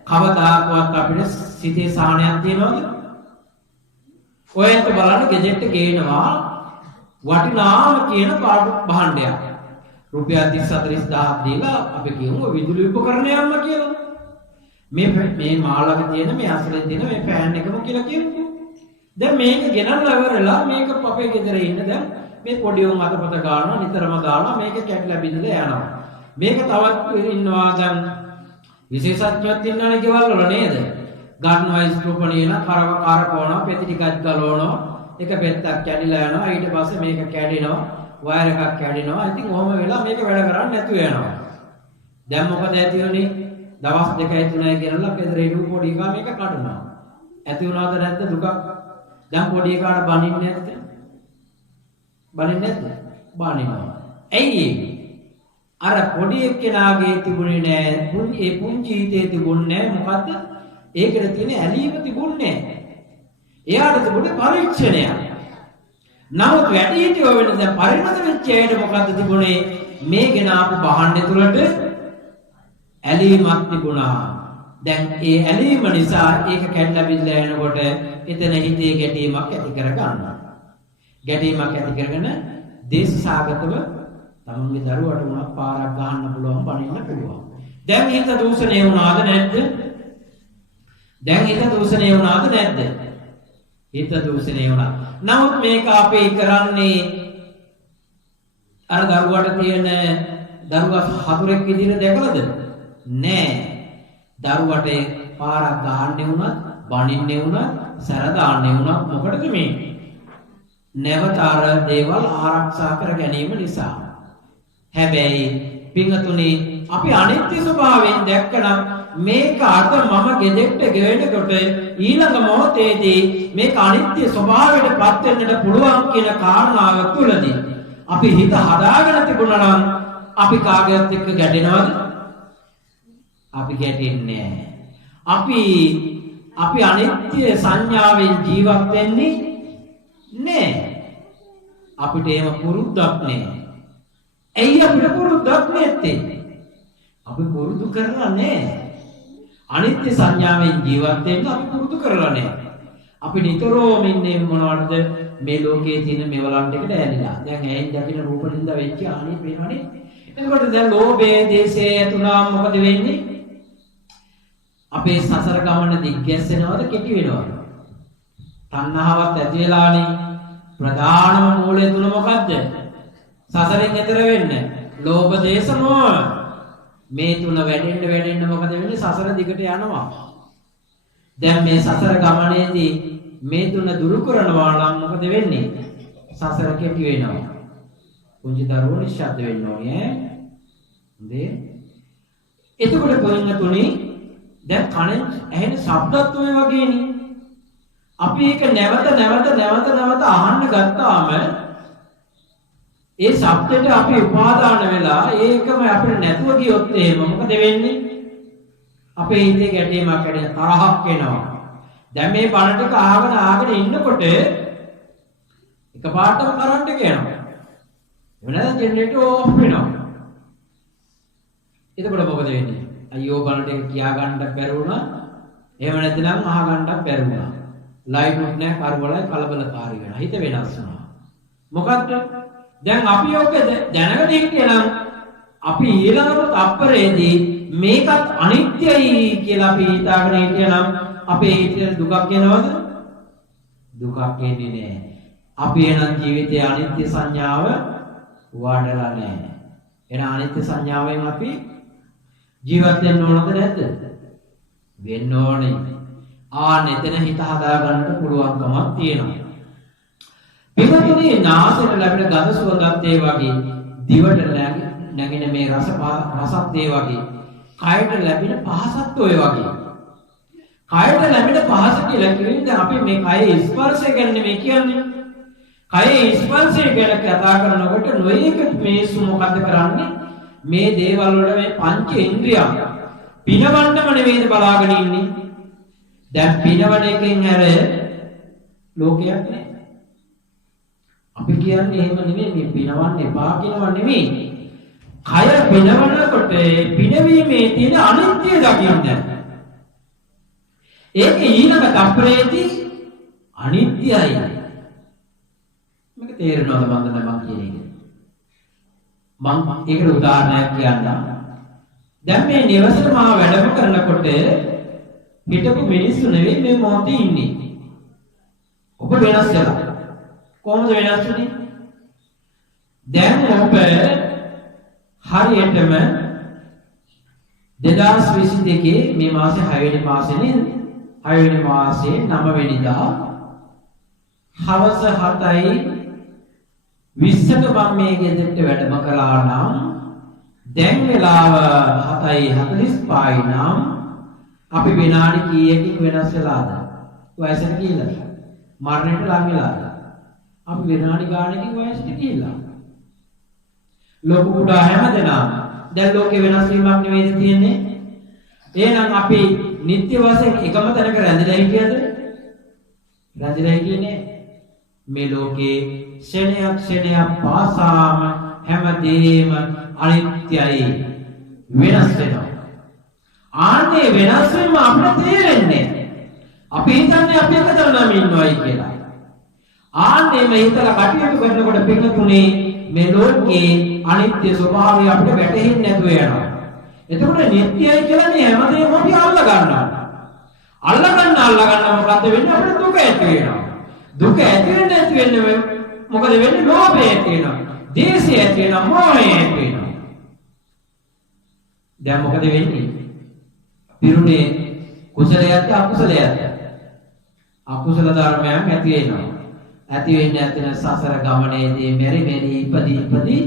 කවදාකවත් අපිට සිතේ සාහනයක් තියනවද? ඔයත් බලන්න ගෙජෙට් ගේනවා වටිනාම කියන භාණ්ඩයක්. රුපියල් 30-40000ක් දීලා අපි කියමු විදුලි උපකරණයක්ම කියලා. මේ මාළක තියෙන මේ අසලේ තියෙන මේ ෆෑන් එකම කියලා කියමුකෝ. දැන් මේක ගෙනල්ලා ඉවරලා මේක අපේ ගෙදර ඉන්න දැන් මේ පොඩි උන් අතපත ගන්නවා නිතරම දානවා මේක කැඩලා බිඳලා යනවා. මේක තවත් ඉන්නවා දැන් විශේෂඥයෙක් ඉන්නවනේ ගෙවල් වල නේද? ගන්නවා ස්ක්‍රූපණියන කරකවනවා පෙති ටිකක් ගලවනවා එක පෙත්තක් කැඩිලා යනවා ඊට පස්සේ මේක කැඩෙනවා වයර් එකක් කැඩෙනවා. ඉතින් ඔහොම වෙලා මේක වැඩ කරන්නේ නැතුව යනවා. දැන් මොකද ඇති වෙන්නේ? දවස් 2යි 3යි ගෙනල්ලා පෙදරේ ඉන්න පොඩි එකා මේක කඩනවා. ඇති වුණාද නැද්ද දුකක්? දැන් පොඩි එකාට බනින්නේ නැද්ද? බනින්නේ නැද්ද? බනිනවා. ඇයි අර පොඩි එක්කෙනාගේ තිබුණේ නෑ ඒ පුංචි හිතේ තිබුණේ නෑ මොකද්ද? ඒකට තියෙන ඇලීම තිබුණේ නෑ. එයාට තිබුණේ පරීක්ෂණයක්. නමුත් වැඩි හිටියෝ වෙන දැන් පරිණත වෙච්ච අයට මොකද්ද තිබුණේ? මේ ගෙන ආපු බහන්නේ තුලට ඇලීමක් තිබුණා. දැන් ඒ ඇලීම නිසා ඒක කැඩලා බිඳලා යනකොට එතන හිතේ ගැටීමක් ඇති කර ගන්නවා. ගැටීමක් ඇති කරගෙන දේශසාගතව තමන්ගේ දරුවට උනත් පාරක් ගහන්න පුළුවන් බනින්න පුළුවන්. දැන් හිත දූෂණය වුණාද නැද්ද? දැන් හිත දූෂණය වුණාද නැද්ද? හිත දූෂණය වුණා. නමුත් මේක අපේ කරන්නේ අර දරුවට තියෙන දරුවා හතුරෙක් විදිහට දැකලාද? නෑ. දරුවට පාරක් ගහන්නේ වුණත් බණින්නේ වුණා, සැර දාන්නේ වුණා මොකටද මේ? නැවත අර දේවල් ආරක්ෂා කර ගැනීම නිසා. හැබැයි පින්තුනේ අපි අනිත්‍ය ස්වභාවයෙන් දැක්කනම් මේක අද මම ගෙදෙට්ට ගෙවෙනකොට ඊළඟ මොහොතේදී මේක අනිත්‍ය ස්වභාවයට පත් වෙන්නට පුළුවන් කියන කාරණාව තුළදී අපි හිත හදාගෙන තිබුණා නම් අපි කාගේත් එක්ක ගැටෙනවද? අපි ගැටෙන්නේ නැහැ. අපි අනිත්‍ය සංඥාවෙන් ජීවත් වෙන්නේ නැහැ. අපිට එහෙම පුරුද්දක් නැහැ. ඇයි අපිට පුරුද්දක් නැත්තේ? අපි පුරුදු කරලා නැහැ. අනිත්‍ය සංඥාවෙන් ජීවත් වෙන්න අපි පුරුදු කරලා නැහැ. අපි නිතරම ඉන්නේ මොනවටද? මේ ලෝකයේ තියෙන මෙවලන්ට එකට ඇලිලා. දැන් ඇහෙන් දකින්න රූප නින්දා වෙච්ච අනේ පේනවනේ. එතකොට දැන් ලෝභයේ දේශයේ ඇතුණාම මොකද වෙන්නේ? අපේ සසර ගමන දිග්ගැස්සෙනවද කෙටි වෙනවද? තණ්හාවත් ඇති වෙලානේ. ප්‍රධානම මූලය තුන මොකද්ද? සසරෙන් එතර වෙන්න. ලෝභ දේශ මොහ. මේ තුන වැඩෙන්න මොකද වෙන්නේ? සසර දිගට යනවා. දැන් මේ සසර ගමනේදී මේ තුන දුරු කරනවා නම් මොකද වෙන්නේ? සසර කෙටි වෙනවා. පුංචි දරුවෝ නිශ්ශබ්ද වෙන්න ඕනේ. හොඳේ. එතකොට පොරින්න දැන් කනෙන් ඇහෙන ශබ්දත් ඔය වගේනේ. අපි ඒක නැවත අහන්න ගත්තාම ඒ ශබ්දෙට අපි උපාදාන වෙලා ඒකම අපිට නැතුව ගියොත් එහෙම මොකද වෙන්නේ? අපේ හිතේ ගැටීමක් ඇති තරහක් එනවා. දැන් මේ බණ ටික අහගෙන ඉන්නකොට එකපාරටම කරන්ට් එක යනවා. එවනද ජෙනරේටර් ඕෆ් වෙනවා. එතකොට මොකද වෙන්නේ? අයියෝ බණ ටික කියා ගන්න බැරි වුණා. එහෙම නැත්නම් අහ ගන්නත් බැරි වුණා. ලයිට් උත් නැහැ, කරවලයි කලබලකාරී වෙනවා. හිත වෙනස් වෙනවා. මොකද්ද? දැන් අපි ඔක දැනගෙන ඉන්නනම් අපි ඊළඟ තප්පරේදී මේකත් අනිත්‍යයි කියලා අපි හිතාගෙන හිටියනම් අපේ හිතේ දුකක් එනවද? දුකක් එන්නේ නැහැ. අපි එනම් ජීවිතයේ අනිත්‍ය සංඥාව වඩලා නැහැ. එන අනිත්‍ය සංඥාවෙන් අපි ජීවත් වෙන්න ඕනද නැද්ද? වෙන්න ඕනේ. එතන හිත හදා ගන්නට පුළුවන්කමක් තියෙනවා. පිටුනේ නාසයට ලැබෙන ගඳ සුවඳත් ඒ වගේ, දිවට නැගෙන මේ රසත් ඒ වගේ, කයට ලැබෙන පහසත් ඔය වගේ. කයට ලැබෙන පහස කියලා කියන්නේ අපි මේ කයේ ස්පර්ශය ගැන මේ කියන්නේ. කයේ ස්පර්ශය ගැන කතා කරනකොට නොයේක මේසු මොකද කරන්නේ? මේ දේවල් වල මේ පංච ඉන්ද්‍රියයන් පිනවන්නම නෙවෙයි බලාගෙන ඉන්නේ. දැන් පිනවන එකෙන් හැර ලෝකයක් නෑ. අපි කියන්නේ එහෙම නෙමෙයි, මේ පිනවන්න එපා කියනවා නෙමෙයි. කය පිනවනකොට පිනවීමේ තියෙන අනිත්‍ය දකින්න. ඒක ඊළඟ තප්පරේදී අනිත්‍යයි. මේක තේරෙනවද මන්ද මම කියන එක? මම ඒකට උදාහරණයක් කියන්නම්. දැන් මේ නිවසට මම වැඩම කරනකොට හිටපු මිනිස්සු නෙවෙයි මේ මොහොතේ ඉන්නේ. ඔබ වෙනස් වෙලා. කොහොමද වෙනස් වෙන්නේ? දැන් ඔබ හරියටම 2022 මේ මාසේ 6 වෙනි මාසෙනේ 6 වෙනි මාසේ 9 වෙනිදා හවස 7:20ට මම මේ ගෙදරට වැඩම කළා නම් දැන් වෙලාව 7:45යි නම් අපි විනාඩි කීයකින් වෙනස් වෙලාද? වයසට ගිහිල්ලාද? මරණයට ලං වෙලාද? අපි විනාඩි ගානකින් වයසට ගිහිල්ලා. ලෝක කුඩා හැමදෙනාම දැන් ලෝකේ වෙනස් වීමක් නෙවෙයි තියෙන්නේ. එහෙනම් අපි නිත්‍ය වශයෙන් එකම තැනක රැඳිලා හිටියද? රැඳිලා හිටියේ මේ ලෝකේ ක්ෂණයක් පාසාම හැමදේම අනිත්‍යයි, වෙනස් වෙනවා. ආන්නේ වෙනස් වීම අපිට තේරෙන්නේ. අපි හිතන්නේ අපි එකතැන නම් ඉන්නවයි කියලා. ආන්නේ මේ හිතලා කටයුතු කරනකොට පිටුනේ මේ ලෝකේ අනිත්‍ය ස්වභාවය අපිට වැටහෙන්නේ නැතුව යනවා. එතකොට නිට්ටයයි කියලානේ හැමදේම අපි අල්ල ගන්නවා. අල්ල ගන්න මොකද්ද වෙන්නේ? අපිට දුක ඇති වෙනවා. දුක ඇති වෙන්නේ නැති වෙන්නේ මොකද වෙන්නේ? ලෝභය ඇති වෙනවා. දේශය ඇති වෙනවා. මෝහය ඇති වෙනවා. දැන් මොකද වෙන්නේ? පිරුණේ කුසලයක්ද අකුසලයක්ද? අකුසල ධර්මයන් ඇති වෙනවා. ඇති වෙන්නේ නැතින සසර ගමනේදී මෙරි ඉපදි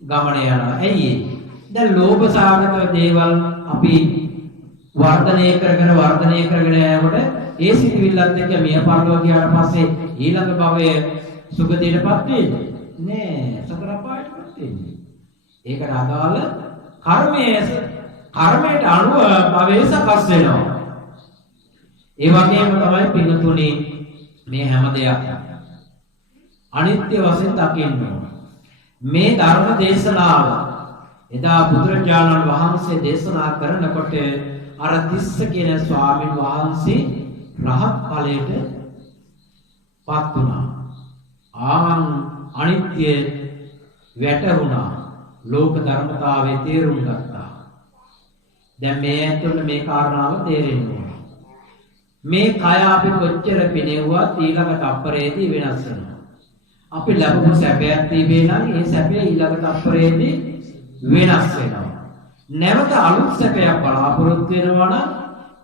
ගමන යනවා. ඇයි දැන් ලෝභ සාගත දේවල් අපි වර්ධනය කරගෙන යනකොට ඒ සිතිවිල්ලත් එක්ක මිය පරලෝ ගියාට පස්සේ ඊළඟ භවයේ සුගතියටපත් වෙන්නේ නෑ, සතර පායටපත් වෙන්නේ. ඒකට අදාළ කර්මයට අනුව භවයේ සකස් වෙනවා. ඒ වගේම තමයි පින්තුණි මේ හැම දෙයක් අනිත්‍ය වශයෙන් දකින්න ඕන. මේ ධර්ම දේශනාව එදා බුදුරජාණන් වහන්සේ දේශනා කරනකොට අර තිස්ස කියන ස්වාමීන් වහන්සේ රහත් ඵලයට පත් වුණා. අනිත්‍ය වැටුණා. ලෝක ධර්මතාවයේ තේරුම් ගත්තා. දැන් මේ ඇතුළේ මේ කාරණාව තේරෙන්න ඕන. මේ කය අපි කොච්චර පිනෙවුවත් ඊළඟ තප්පරයේදී වෙනස් වෙනවා. අපි ලැබපු සැපයක් තිබේ නම් ඒ සැපේ ඊළඟ තප්පරයේදී වෙනස් වෙනවා. නැවත අලුත් සැපයක් බලාපොරොත්තු වෙනවා නම්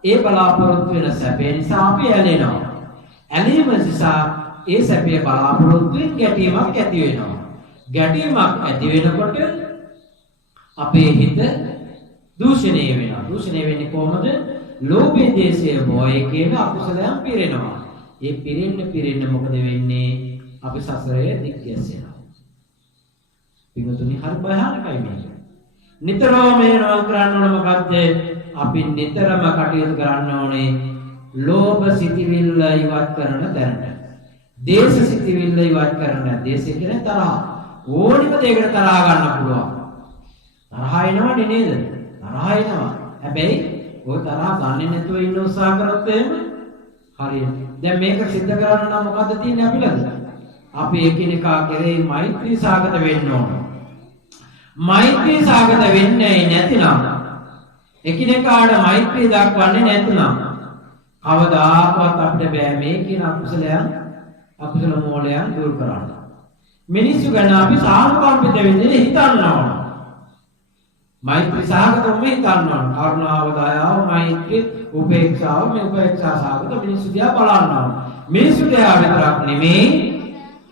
ඒ බලාපොරොත්තු වෙන සැපේ නිසා අපි ඇලෙනවා. ඇලීම නිසා ඒ සැපේ බලාපොරොත්තුෙන් ගැටීමක් ඇති වෙනවා. ගැටීමක් ඇති වෙනකොට අපේ හිත දූෂණය වෙනවා. දූෂණය වෙන්නේ කොහොමද? ලෝභය, දේශය, මොහය කියන අකුසලයන් පිරෙනවා. ඒ පිරෙන්න මොකද වෙන්නේ? අපි සසරේ දික් ගැසෙනවා. පිටුතුනි හරි භයානකයි මේක. නිතරම මේනවා කරන්න ඕන මොකද්ද? අපි නිතරම කටයුතු කරන්න ඕනේ ලෝභ සිතිවිල්ල ඉවත් කරන තැනට. දේශ සිතිවිල්ල ඉවත් කරන. දේශ කියන්නේ තරහ. ඕනිම දෙයකට තරහ ගන්න පුළුවන්. තරහ එනවනේ නේද? තරහ එනවා. හැබැයි ඔය තරහ ගන්නෙ නැතුව ඉන්න උත්සාහ කරොත් එහෙම හරියට. දැන් මේක සිද්ධ කරන්න නම් මොකද්ද තියෙන්නේ අපි ළඟ? අපි එකිනෙකා කෙරෙහි මෛත්‍රී සාගත වෙන්න ඕන. මෛත්‍රී සාගත වෙන්නේ නැතිනම් එකිනෙකාට මෛත්‍රී දක්වන්නේ නැතිනම් කවදාකවත් අපිට බෑ මේ කියන අකුසල මූලයන් දුරු කරන්න. මිනිස්සු ගැන අපි සානුකම්පිත වෙන්නේ හිතන්න ඕන. මෛත්‍රී සාගතව හිතන්න ඕන. කරුණාව, දයාව, මෛත්‍රී, උපේක්ෂාව, මේ උපේක්ෂා සාගත මිනිස්සු දිහා බලන්න ඕන. මිනිස්සු දිහා විතරක් නෙමෙයි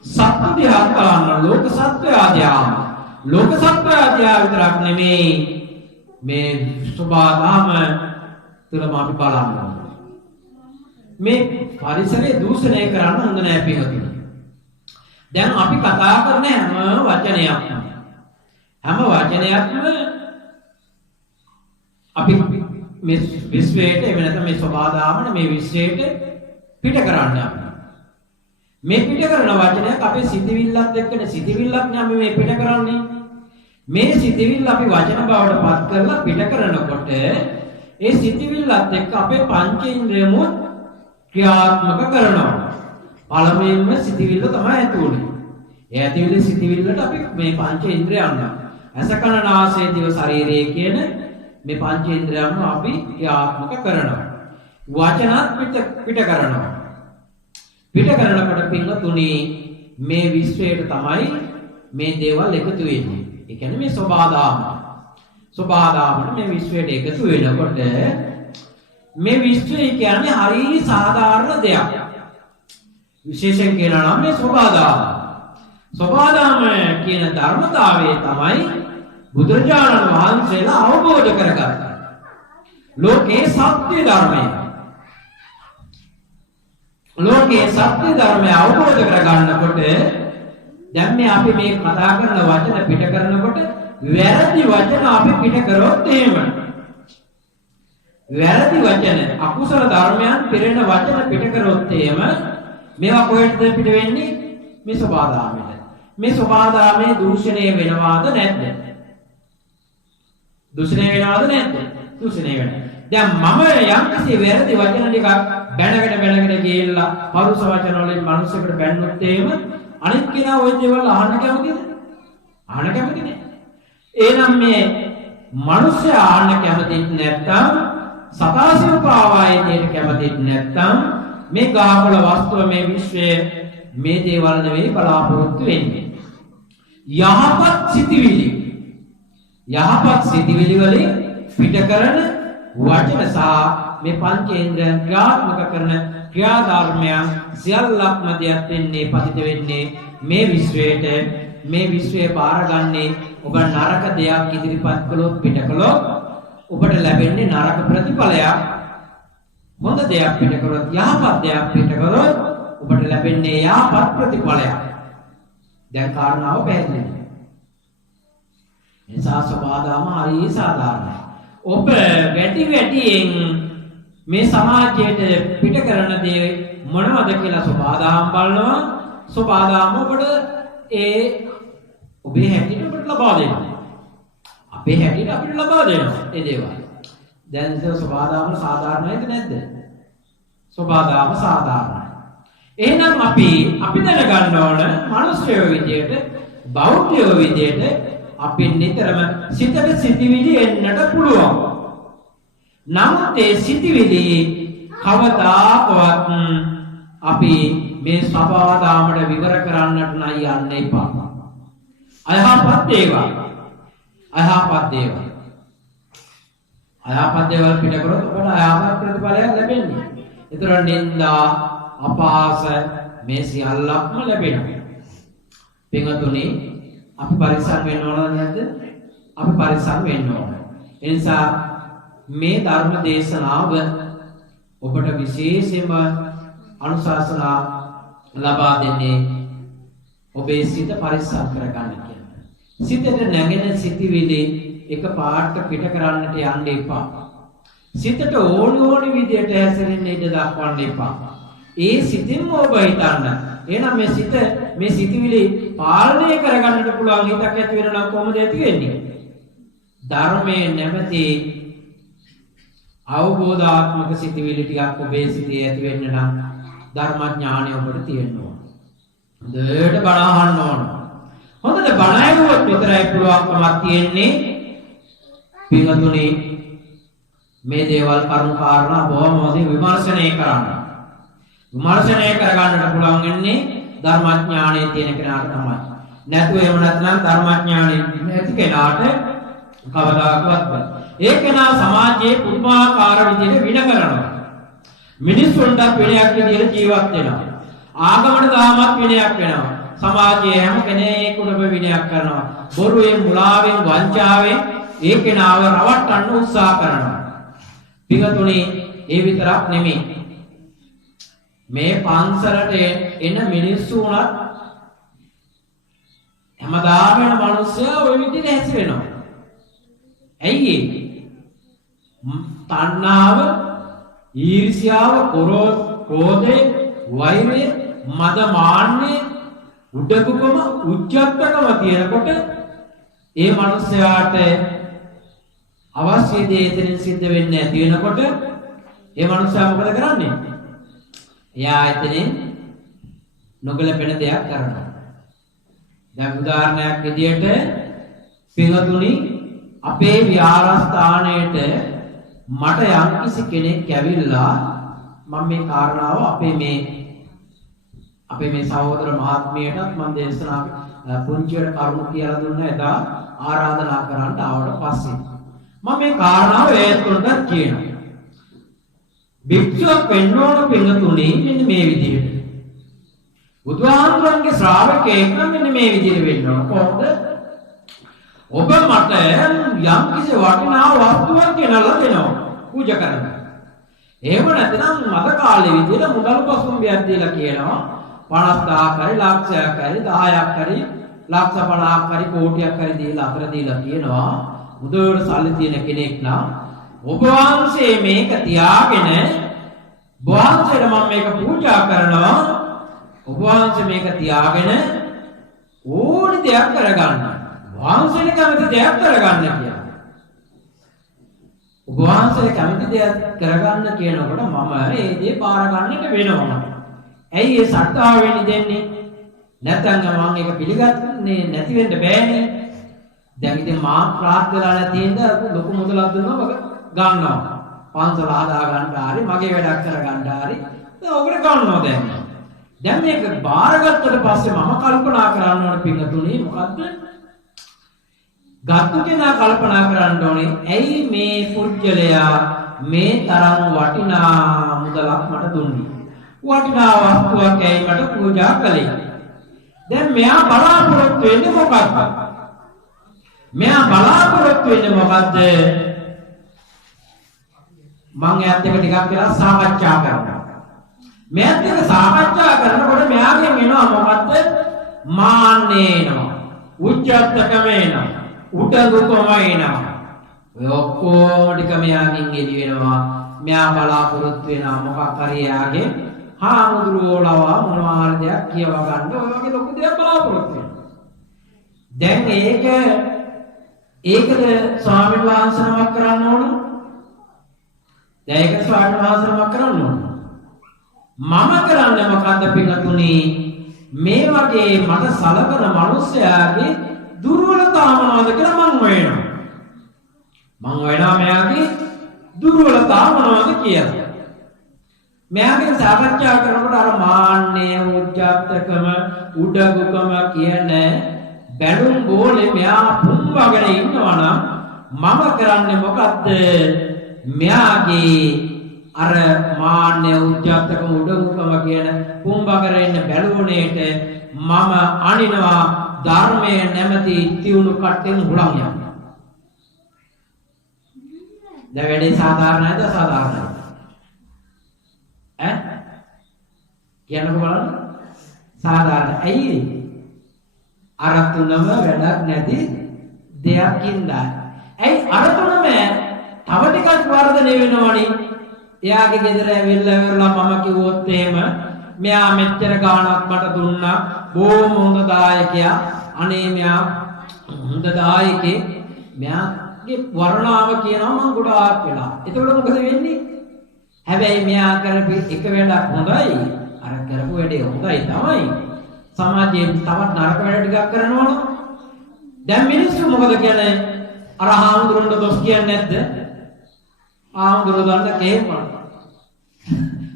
සත්‍ය දිහා බලන්න. ලෝක සත්‍යය දිහා. ලෝක සත්‍යය දිහා විතරක් නෙමෙයි මේ සබාදාම තුලම අපි බලන්න ඕන. මේ පරිසරය දූෂණය කරන්න හොඳ නෑ පිටුතුනි. දැන් අපි කතා කරන හැම වචනයක්ම අපි මේ විශ්වයට එව නැත්නම් මේ සබාදාමන මේ විශ්වයට පිට කරන්න අපි. මේ පිට කරන වචනයක් අපේ සිතිවිල්ලත් එක්කනේ. සිතිවිල්ලක් නේ අපි මේ පිට කරන්නේ. මේ සිතිවිල්ල අපි වචන බවට පත් කරලා පිට කරනකොට ඒ සිතිවිල්ලත් එක්ක අපේ පංචේන්ද්‍රයමුත් ක්‍රියාත්මක කරනවා. පළමුවෙන්ම සිතිවිල්ල තමයි ඇති උනේ. ඒ ඇතිවිලි සිතිවිල්ලට අපි මේ පංචේන්ද්‍රයන් ඇස කන නාසය දිව ශරීරය කියන මේ පංචේන්ද්‍රයන්ව අපි ක්‍රියාත්මක කරනවා. වචනත් පිට කරනවා. පිට කරනකොට පින්වතුනි මේ විශ්වයට තමයි මේ දේවල් එකතු වෙන්නේ. ඒ කියන්නේ මේ සබාදාමන මේ විශ්වයට එකතු වෙනකොට මේ විශ්වය කියන්නේ හරි සාධාරණ දෙයක්. විශේෂයෙන් කියනවා නම් මේ සබාදාම කියන ධර්මතාවය තමයි බුදුරජාණන් වහන්සේලා අවබෝධ කරගත්තා. ලෝකේ සත්‍ය ධර්මය. ලෝකේ සත්‍ය ධර්මය අවබෝධ කරගන්නකොට දැන් මේ අපි මේ කතා කරන වචන පිට කරනකොට වැරදි වචන අපි පිට කරොත් එහෙම වැරදි වචන අකුසල ධර්මයන් පිරෙන වචන පිට කරොත් එහෙම මේවා කොහෙටද පිට වෙන්නේ? මේ සබාදාමයට. මේ සබාදාමයේ දූෂණය වෙනවාද නැද්ද? දූෂණය වෙනවාද නැද්ද? දූෂණය වෙනවා. දැන් මම යම්කිසි වැරදි වචන ටිකක් බැනගෙන ගිහිල්ලා පරුස වචන වලින් මිනිස්සුන්ට බැන්නොත් එහෙම අනිත් කෙනා ওই දේවල් අහන්න කැමතිද? අහන්න කැමති නෑ. එහෙනම් මේ මිනිස්සයා අහන්න කැමති නැත්නම් සතාසිව පාවායේට කැමති නැත්නම් මේ ගාමල වස්තුව මේ විශ්වයේ මේ දේවල් නෙවෙයි බලාපොරොත්තු වෙන්නේ. යහපත් සිතිවිලි වලින් පිට කරන වචන සහ මේ පංචේන්ද්‍රයන් ක්‍රියාත්මක කරන ක්‍රියාධර්මයන් සියල්ලක්ම දෙයක් වෙන්නේ පතිත වෙන්නේ මේ විශ්වයට. මේ විශ්වය බාරගන්නේ ඔබ නරක දෙයක් ඉදිරිපත් කළොත් පිට කළොත් ඔබට ලැබෙන්නේ නරක ප්‍රතිඵලයක්. හොඳ දෙයක් පිට කළොත් යහපත් දෙයක් පිට කළොත් ඔබට ලැබෙන්නේ යහපත් ප්‍රතිඵලයක්. දැන් කාරණාව පැහැදිලිද? එසා සබාදාම හරි සාධාරණයි. ඔබ වැඩියෙන් මේ සමාජයට පිට කරන දේ මොනවද කියලා සබාදාම බලනවා. සබාදාම ඔබට ඒ ඔබේ හැටියට ඔබට ලබා දෙනවා. අපේ හැටියට අපිට ලබා දෙනවා ඒ දේවල්. දැන් සබාදාම සාධාරණයිද නැද්ද? සබාදාම සාධාරණයි. එහෙනම් අපි දැනගන්න ඕන මිනිස්යෝ විදියට බෞද්ධයෝ විදියට අපි නිතරම සිතිවිලි එන්නට පුළුවන්. නමුත් ඒ සිතිවිලි කවදාකවත් අපි මේ සබාදාමට විවර කරන්නට නයි යන්න එපා. අයහපත් දේවල් පිට කරොත් ඔබට අයහපත් ප්‍රතිඵලයක් ලැබෙන්නේ. ඒතර නින්දා අපාස මේ සියල්ලක්ම ලැබෙනවා. පින්වතුනි අපි පරිස්සම් වෙන්න ඕනද නැද්ද? අපි පරිස්සම් වෙන්න ඕන. ඒ නිසා මේ ධර්ම දේශනාව ඔබට විශේෂයෙන්ම අනුශාසනා ලබා දෙන්නේ ඔබේ සිත පරිස්සම් කරගන්න කියලා. සිතට නැගෙන සිතිවිලි එක පාට පිට කරන්නට යන්න එපා. සිතට ඕනි විදියට හැසිරෙන්න ඉඩ දක්වන්න එපා. ඒ සිතින්ම ඔබ හිතන්න. එහෙනම් මේ සිතිවිලි පාලනය කරගන්නට පුළුවන් හිතක් ඇති වෙනවා කොහොමද ඇති වෙන්නේ? ධර්මයේ නැමැති අවබෝධාත්මක සිතිවිලි ටිකක් ඔබේ සිතේ ඇති වෙන්න නම් ධර්මඥානය ඔබට තියෙන්න ඕන. හොඳට බණ අහන්න ඕන. හොඳට බණ ඇහුවොත් විතරයි පුළුවන්කමක් තියෙන්නේ පින්වතුනි මේ දේවල් කරුණු කාරණා බොහොම හොඳින් විමර්ශනය කරන්න. විමර්ශනය කරගන්නට පුළුවන් වෙන්නේ ධර්මඥානයේ තියෙන කෙනාට තමයි. නැතුව එහෙම නැත්නම් ධර්මඥානය නැති කෙනාට කවදාකවත් බෑ. ඒ කෙනා සමාජයේ පුදුමාකාර විදිහට වින කරනවා. මිනිස්සුන්ට විනයක් විදිහට ජීවත් වෙනවා. ආගමට දාමත් විනයක් වෙනවා. සමාජයේ හැම කෙනෙකුටම විනයක් කරනවා. බොරුවෙන්, මුලාවෙන්, වංචාවෙන් ඒ කෙනාව රවට්ටන්න උත්සාහ කරනවා. පිටුතුනි ඒ විතරක් නෙමෙයි. මේ පන්සලට එන මිනිස්සු උනත් හැමදාම වෙන මිනිස්සයා ওই විදිහට හැසිරෙනවා. ඇයි ඒ? තණ්හාව, ඊර්ෂ්‍යාව, ක්‍රෝධය, වෛරය, මද මාන්නය, උඩඟුකම, උච්චත්තකම තියෙනකොට ඒ මිනිස්යාට අවශ්‍ය දේ එතනින් සිද්ධ වෙන්නේ නැති වෙනකොට ඒ මිනිස්යා මොකද කරන්නේ? එයා එතනින් නොගැලපෙන දෙයක් කරනවා. දැන් උදාහරණයක් විදියට පින්වතුනි අපේ විහාරස්ථානයේට මට යම්කිසි කෙනෙක් ඇවිල්ලා මම මේ කාරණාව අපේ මේ සහෝදර මහත්මියටත් මම දේශනා පුංචියට කරුණු කියලා දුන්නා එදා ආරාධනා කරන්න ආවට පස්සේ මම මේ කාරණාව ඒත්තුන්ට කියනවා. භික්ෂුවක් වෙන්න ඕන පින්තුණි මෙන්න මේ විදිහට. බුදුහාමුදුරන්ගේ ශ්‍රාවකයෙක් නම් මෙන්න මේ විදිහට වෙන්න ඕන. කොහොමද? ඔබ මට යම්කිසි වටිනා වස්තුවක් ගෙනල්ලා දෙනවා පූජා කරන්න. එහෙම නැත්නම් මද කාලේ විදිහට මුදල් පසුම්බියක් දීලා කියනවා 50000ක් හරි ලක්ෂයක් හරි 10ක් හරි ලක්ෂ 50ක් හරි කෝටියක් හරි දීලා අතර දීලා කියනවා මුදල් සල්ලි තියෙන කෙනෙක් නම් ඔබ වහන්සේ මේක තියාගෙන වහන්සේට මම මේක පූජා කරනවා ඔබ වහන්සේ මේක තියාගෙන ඕනි දෙයක් කරගන්න වහන්සේට කැමති දෙයක් කරගන්න කියලා. ඔබ වහන්සේට කැමති දෙයක් කරගන්න කියනකොට මම ඒ දේ බාර ගන්නට වෙනවා. ඇයි ඒ සත්‍තාව වෙන්නේ දෙන්නේ? නැත්නම් මම ඒක පිළිගන්නේ නැති වෙන්න බෑනේ. දැන් ඉතින් මා ප්‍රාර්ථනා නැතිඳ ලොකු මුදලක් දුන්නා ගන්නවා. පන්සල හදා ගන්න හරි මගේ වැඩක් කර ගන්න හරි ඔකට ගන්නවා දැන්. දැන් මේක බාරගත්තට පස්සේ මම කල්පනා කරන්න ඕනේ පිටුනේ මොකද්ද? ගත්තු කෙනා කල්පනා කරන්න ඕනේ ඇයි මේ පුජ්‍යලයා මේ තරම් වටිනා මුදලක් මට දුන්නේ. වටිනා වස්තුවක් ඇයි මට පූජා කළේ. දැන් මෙයා බලාපොරොත්තු වෙන්නේ මොකක්ද? මෙයා බලාපොරොත්තු වෙන්නේ මොකද්ද? මං එයාත් එක්ක ටිකක් වෙලා සාකච්ඡා කරනවා. මෙයාත් එක්ක සාකච්ඡා කරනකොට මෙයාගෙන් එනවා මොකද්ද? මාන්නේ එනවා. උච්චත්තකම එනවා. උඩඟුකම එනවා. ඔය ඔක්කොම ටික මෙයාගෙන් එළි වෙනවා. මෙයා බලාපොරොත්තු වෙනා මොකක් හරි එයාගේ හාමුදුරුවෝලවා මොනවා හරි දෙයක් කියව ගන්න ඔය වගේ ලොකු දෙයක් බලාපොරොත්තු වෙනවා. දැන් ඒකද ස්වාමීන් වහන්සේ නමක් කරන්න ඕන? දැන් ඒක ස්වාමීන් වහන්සේ නමක් කරන්න ඕන. මම කරන්නේ මොකද්ද පිටුතුනි? මේ වගේ මට සලකන මිනිස්යාගේ දුර්වලතාව මොනවද කියලා මම හොයනවා. මම හොයනවා මෙයාගේ දුර්වලතාව මොනවද කියලා. මෙයාගෙන් සාකච්ඡා කරනකොට අර මාන්නය, උද්ධච්චකම, උඩඟුකම කියන බැලුම් බෝලේ මෙයා පුම්බගෙන ඉන්නවා නම් මම කරන්නේ මොකද්ද? මෙයාගේ අර මාන්නය, උද්ධච්චකම, උඩඟුකම කියන පුම්බගෙන ඉන්න බැලුණේට මම අනිනවා ධර්මයේ නැමැති තියුණු කට්ටෙන් හුලම් යනවා. දැන් වැඩේ සාධාරණයිද අසාධාරණයිද? කියන්නකො බලන්න. සාධාරණ. ඇයි? අර තුනම වැඩක් නැති දෙයක් ඉඳලා. ඇයි අර තුනම තව ටිකක් වර්ධනය වෙනවනේ. එයාගේ ගෙදර ඇවිල්ලා මම කිව්වොත් එහෙම මෙයා මෙච්චර ගාණක් මට දුන්නා. බොහොම හොඳ දායකයා. අනේ මෙයා හොඳ දායකේ. මෙයාගේ වර්ණාව කියනවා මම ගොඩාක් වෙලා. එතකොට මොකද වෙන්නේ? හැබැයි මෙයා කරපු එක වැඩක් හොඳයි. අර කරපු වැඩේ හොඳයි තමයි. සමාජයේ තවත් නරක වැඩ ටිකක් කරනවනේ. දැන් මිනිස්සු මොකද කියන්නේ? අර හාමුදුරන්ට දොස් කියන්නේ නැද්ද? හාමුදුරුවෝ දන්න කේමන.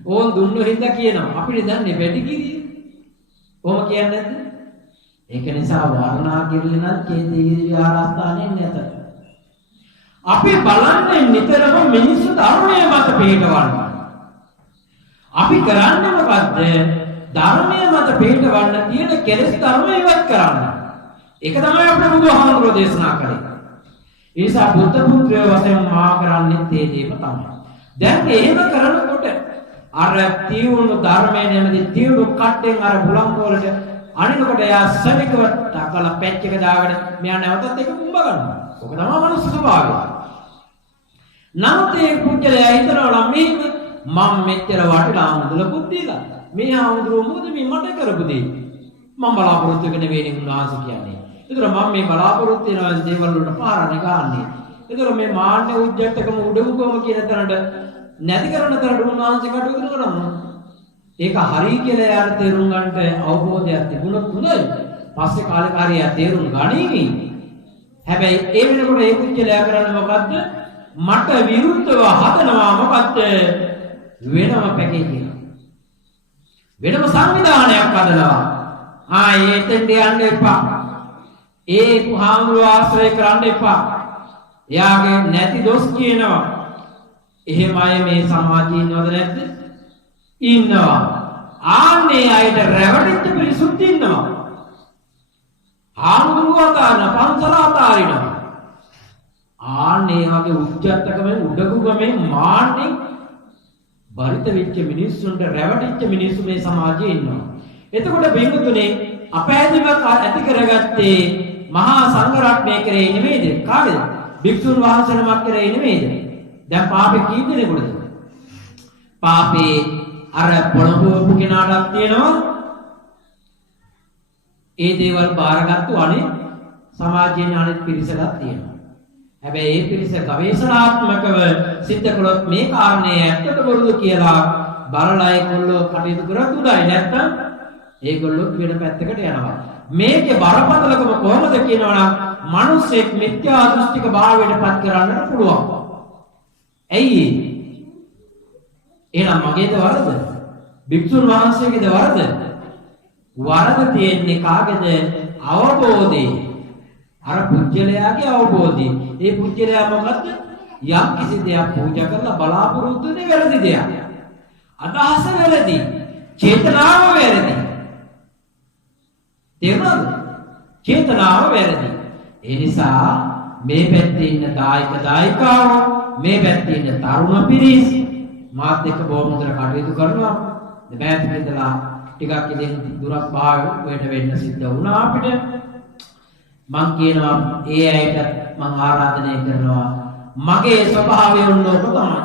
ඕන් දුන්නු හින්දා කියනවා. අපිට දන්නේ වැඩි කිරිය. කොහොම කියන්නේ නැද්ද? ඒක නිසා වර්ණා කිරිය නම් චේතීගිරි විහාරස්ථානයේ නැත. අපි බලන්නේ නිතරම මිනිස්සු ධර්මයේ මත පිටවන්න. අපි කරන්නේ මොකද්ද? ධර්මයේ මත පිටවන්න තියෙන කෙලෙස් ධර්ම ඉවත් කරන්න. ඒක තමයි අපේ බුදුහාමුදුරෝ දේශනා කළේ. ඒ නිසා බුද්ධ පුත්‍රයෝ වශයෙන් මා කරන්නේ තේ දේම තමයි. දැන් එහෙම කරනකොට අර තියුණු ධර්මයේ නැමැති තියුණු කට්ටෙන් අර බුලම් වලට අනිනකොට එයා සමිකව තකලා පැච් එක දාගෙන මෙයා නැවතත් ඒක කුඹ ගන්නවා. ඔක තමයි මනුස්ස ස්වභාවය. නමුත් ඒ පුද්ගලයා හිතනවා මම මෙච්චර වටිනා මුදලකුත් දීලා මේ ආමුදුරු මොකද මේ මට කරපු දේ මම බලාපොරොත්තු වෙන වෙන්නේ උන්වහන්සේ කියන්නේ. ඒතර මම මේ බලාපොරොත්තු වෙන දේවල් වලට පාරණ ගන්නනේ. ඒතර මේ මාන්න උද්‍යත්තකම උඩඟුකම කියන තැනට නැති කරන තැනට උන්වහන්සේ කටයුතු කරනවා. ඒක හරි කියලා යාර තේරුම් ගන්නට අවබෝධයක් තිබුණොත් හොඳයි. පස්සේ කාලකාරියා තේරුම් ගනිමි. හැබැයි ඒ වෙනකොට ඒ පුද්ගලයා කරන්නේ මොකද්ද? මට විරුද්ධව හදනවා මොකද්ද? වෙනම පැකේජ් එක. වෙනම සංවිධානයක් හදනවා. එතෙන්ට යන්න එපා. ඒ හාමුදුරුවෝ ආශ්‍රය කරන්න එපා. එයාගේ නැති දොස් කියනවා. එහෙම අය මේ සමාජයේ ඉන්නවද නැද්ද? ඉන්නවා. ආන්නේ අයට රැවටිච්ච පිරිසුත් ඉන්නවා. හාමුදුරුවෝ අතාරන පන්සල අතාරිනවා. ආන්නේ වගේ උච්චත්තකමෙන් උඩඟුකමෙන් මාන්නෙන් බරිත වෙච්ච මිනිස්සුන්ට රැවටිච්ච මිනිස්සු මේ සමාජයේ ඉන්නවා. එතකොට බින්දුතුනේ අපෑදීමක් ඇති කරගත්තේ මහා සංඝ රත්නය කරේ නෙමෙයිද? කාගේද? භික්ෂුන් වහන්සේ නමක් කරේ නෙමෙයිද? දැන් පාපේ කී දෙනෙකුටද? පාපේ අර පොළඹවපු කෙනාටත් තියෙනවා. ඒ දේවල් බාරගත්තු අනිත් සමාජයේ අනිත් පිරිසටත් තියෙනවා. හැබැයි ඒ පිරිස ගවේෂණාත්මකව සිද්ධ කළොත් මේ කාරණේ ඇත්තට බොරුද කියලා බලලා ඒගොල්ලෝ කටයුතු කරත් උඩයි නැත්තම් ඒගොල්ලෝ වෙන පැත්තකට යනවා. මේකේ බරපතලකම කොහොමද කියනවනම් මිනිස්සෙක් මිත්‍යා දෘෂ්ටික භාවයට පත් කරන්නට පුළුවන්. ඇයි? එහෙනම් මගේද වරද? භික්ෂුන් වහන්සේගේද වරද? වරද තියෙන්නේ කාගේද? අවබෝධේ. අර පුජ්‍යලයාගේ අවබෝධය. ඒ පුජ්‍යලයා මොකද්ද? යම් කිසි දෙයක් පූජා කරලා බලාපොරොත්තු වෙන්නේ වැරදි දෙයක්. අදහස වැරදි. චේතනාව වැරදි. තේරුණාද? චේතනාව වැරදි. ඒ නිසා මේ පැත්තේ ඉන්න දායකයෝ මේ පැත්තේ ඉන්න තරුණ පිරිස මාත් එක්ක බොහොම හොඳට කටයුතු කරනවා. දෙපැත්තක ඉඳලා ටිකක් ඉතින් දුරස් භාවයට වෙන්න සිද්ධ වුණා අපිට. මං කියනවා ඒ අයට මං ආරාධනය කරනවා මගේ ස්වභාවය උන්නෝක තමයි.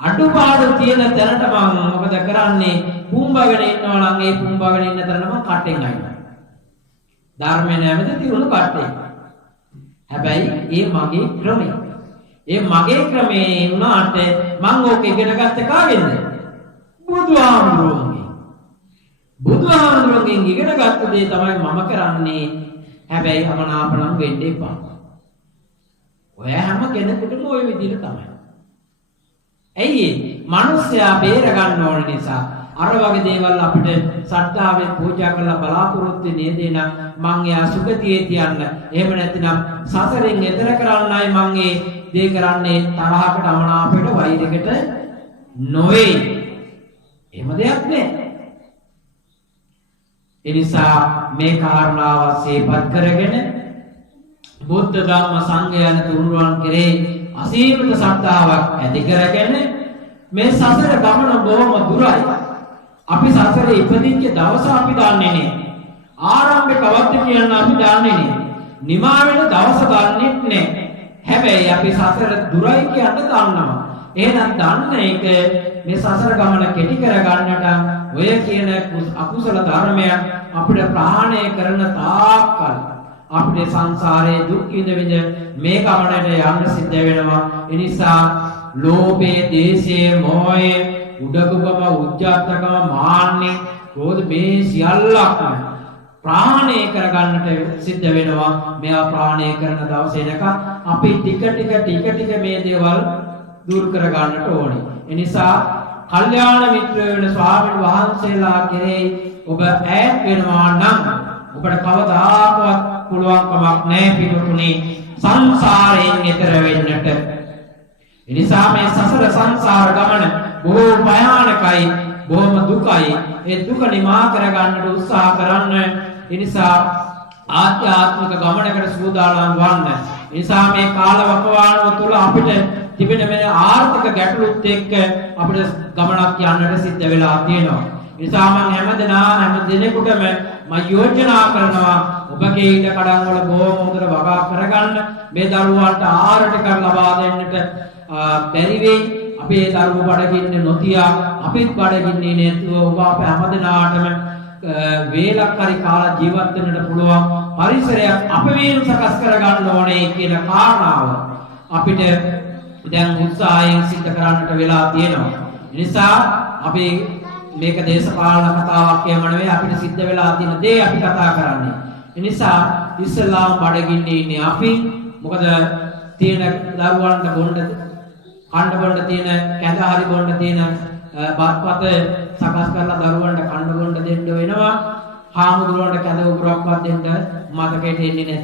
අඩුපාඩු තියෙන තැනට මම මොකද කරන්නේ? පුම්බගෙන ඉන්නවා නම් ඒ පුම්බගෙන ඉන්න තැනට මම කටෙන් අයිනවා. ධර්මය නැමෙත තියුණු කටේ. හැබැයි ඒ මගේ ක්‍රමය. ඒ මගේ ක්‍රමේ වුණාට මම ඕක ඉගෙන ගත්තේ කාගෙන්ද? බුදුහාමුදුරුවන්ගෙන් ඉගෙන ගත්ත දේ තමයි මම කරන්නේ. හැබැයි අමනාපනම් වෙන්න එපා. ඔය හැම කෙනෙකුටම ওই විදිහට තමයි. ඇයි මිනිස්සයා බේර ගන්න ඕන නිසා අර වගේ දේවල් අපිට සද්ධාවෙන් පූජා කරලා බලාපොරොත්තු වෙන්නේ නේද? මං එයා සුගතියේ තියන්න. එහෙම නැත්නම් සසරෙන් එතර කරන්නයි මං ඒ දේ කරන්නේ. තරහකට අමනාපයට වෛරයකට නොවේ. එහෙම දෙයක් නෑ. ඒ නිසා මේ කාරණාව සේපත් කරගෙන බුද්ධ ධම්ම සංඝ යන තුන්රුවන් කෙරේ අසීමිත ශ්‍රද්ධාවක් ඇති කරගෙන මේ සසර ගමන බොහොම දුරයි. අපි සසරේ ඉපදිච්ච දවස අපි දන්නේ නෑ. ආරම්භේ කවද්ද කියන්න අපි දන්නේ නෑ. නිමා වෙන දවස දන්නේ නෑ. හැබැයි අපි සසර දුරයි කියන්න දන්නවා. එහෙනම් දන්න එක මේ සසර ගමන කෙටි කර ගන්නට ඔය කියන අකුසල ධර්මයන් අපිට ප්‍රහාණය කරන තාක්කල් අපිට සංසාරයේ දුක් විඳ මේ ගමනට යන්න සිද්ධ වෙනවා. ඒ නිසා ලෝභයේ, දේශයේ, මෝහයේ, උඩඟුකම, උද්ධච්චකම, මාන්නේ, ක්‍රෝධ මේ සියල්ලක්ම ප්‍රහාණය කර ගන්නට සිද්ධ වෙනවා. මේවා ප්‍රහාණය කරන දවසේ නක අපි ටික ටික මේ දේවල් දුරු කර ගන්නට ඕනේ. ඒ නිසා කල්යාණ මිත්‍ර වෙන ස්වාමීන් වහන්සේලා කෙරෙහි ඔබ ඈත් වෙනවා නම් ඔබට කවදාකවත් පුළුවන් කමක් නැහැ පිටුතුනේ සංසාරයෙන් එතර වෙන්නට. ඒ නිසා මේ සසර සංසාර ගමන බොහෝ භයානකයි, බොහොම දුකයි. ඒ දුක නිමා කර ගන්නට උත්සාහ කරන්න. ඒ නිසා ආධ්‍යාත්මික ගමනකට සූදානම් වන්න. ඒ නිසා මේ කාලවකවානුව තුළ අපිට තිබෙන මේ ආර්ථික ගැටලුත් එක්ක අපිට ගමනක් යන්නට සිද්ධ වෙලා තියෙනවා. ඒ නිසා මම හැම දිනෙකටම මම යෝජනා කරනවා ඔබගේ ඊට කඩන් වල බොහොම හොඳට වගා කරගන්න. මේ දරුවන්ට ආහාර ටිකක් ලබා දෙන්නට බැරි වෙයි. අපේ දරුවෝ බඩගින්න නොතියා අපිත් බඩගින්නේ නැතුව ඔබ අප හැමදෙනාටම වේලක් හරි කාලා ජීවත් වෙන්නට පුළුවන් පරිසරයක් අප වේලු සකස් කරගන්න ඕනේ කියන කාරණාව අපිට දැන් උත්සාහයෙන් සිද්ධ කරන්නට වෙලා තියෙනවා. ඒ නිසා අපි මේක දේශපාලන කතාවක් කියම නෙවෙයි අපිට සිද්ධ වෙලා තියෙන දේ අපි කතා කරන්නේ. ඒ නිසා ඉස්ලාම් බඩගින්නේ ඉන්නේ අපි. මොකද තියෙන දරුවන්ට කන්න බොන්න තියෙන කැඳ හරි බොන්න තියෙන බත්පත සකස් කරලා දරුවන්ට කන්න බොන්න දෙන්න වෙනවා. හාමුදුරුවන්ට කැඳ උගුරක්වත් දෙන්න මතකයට එන්නේ නැහැ.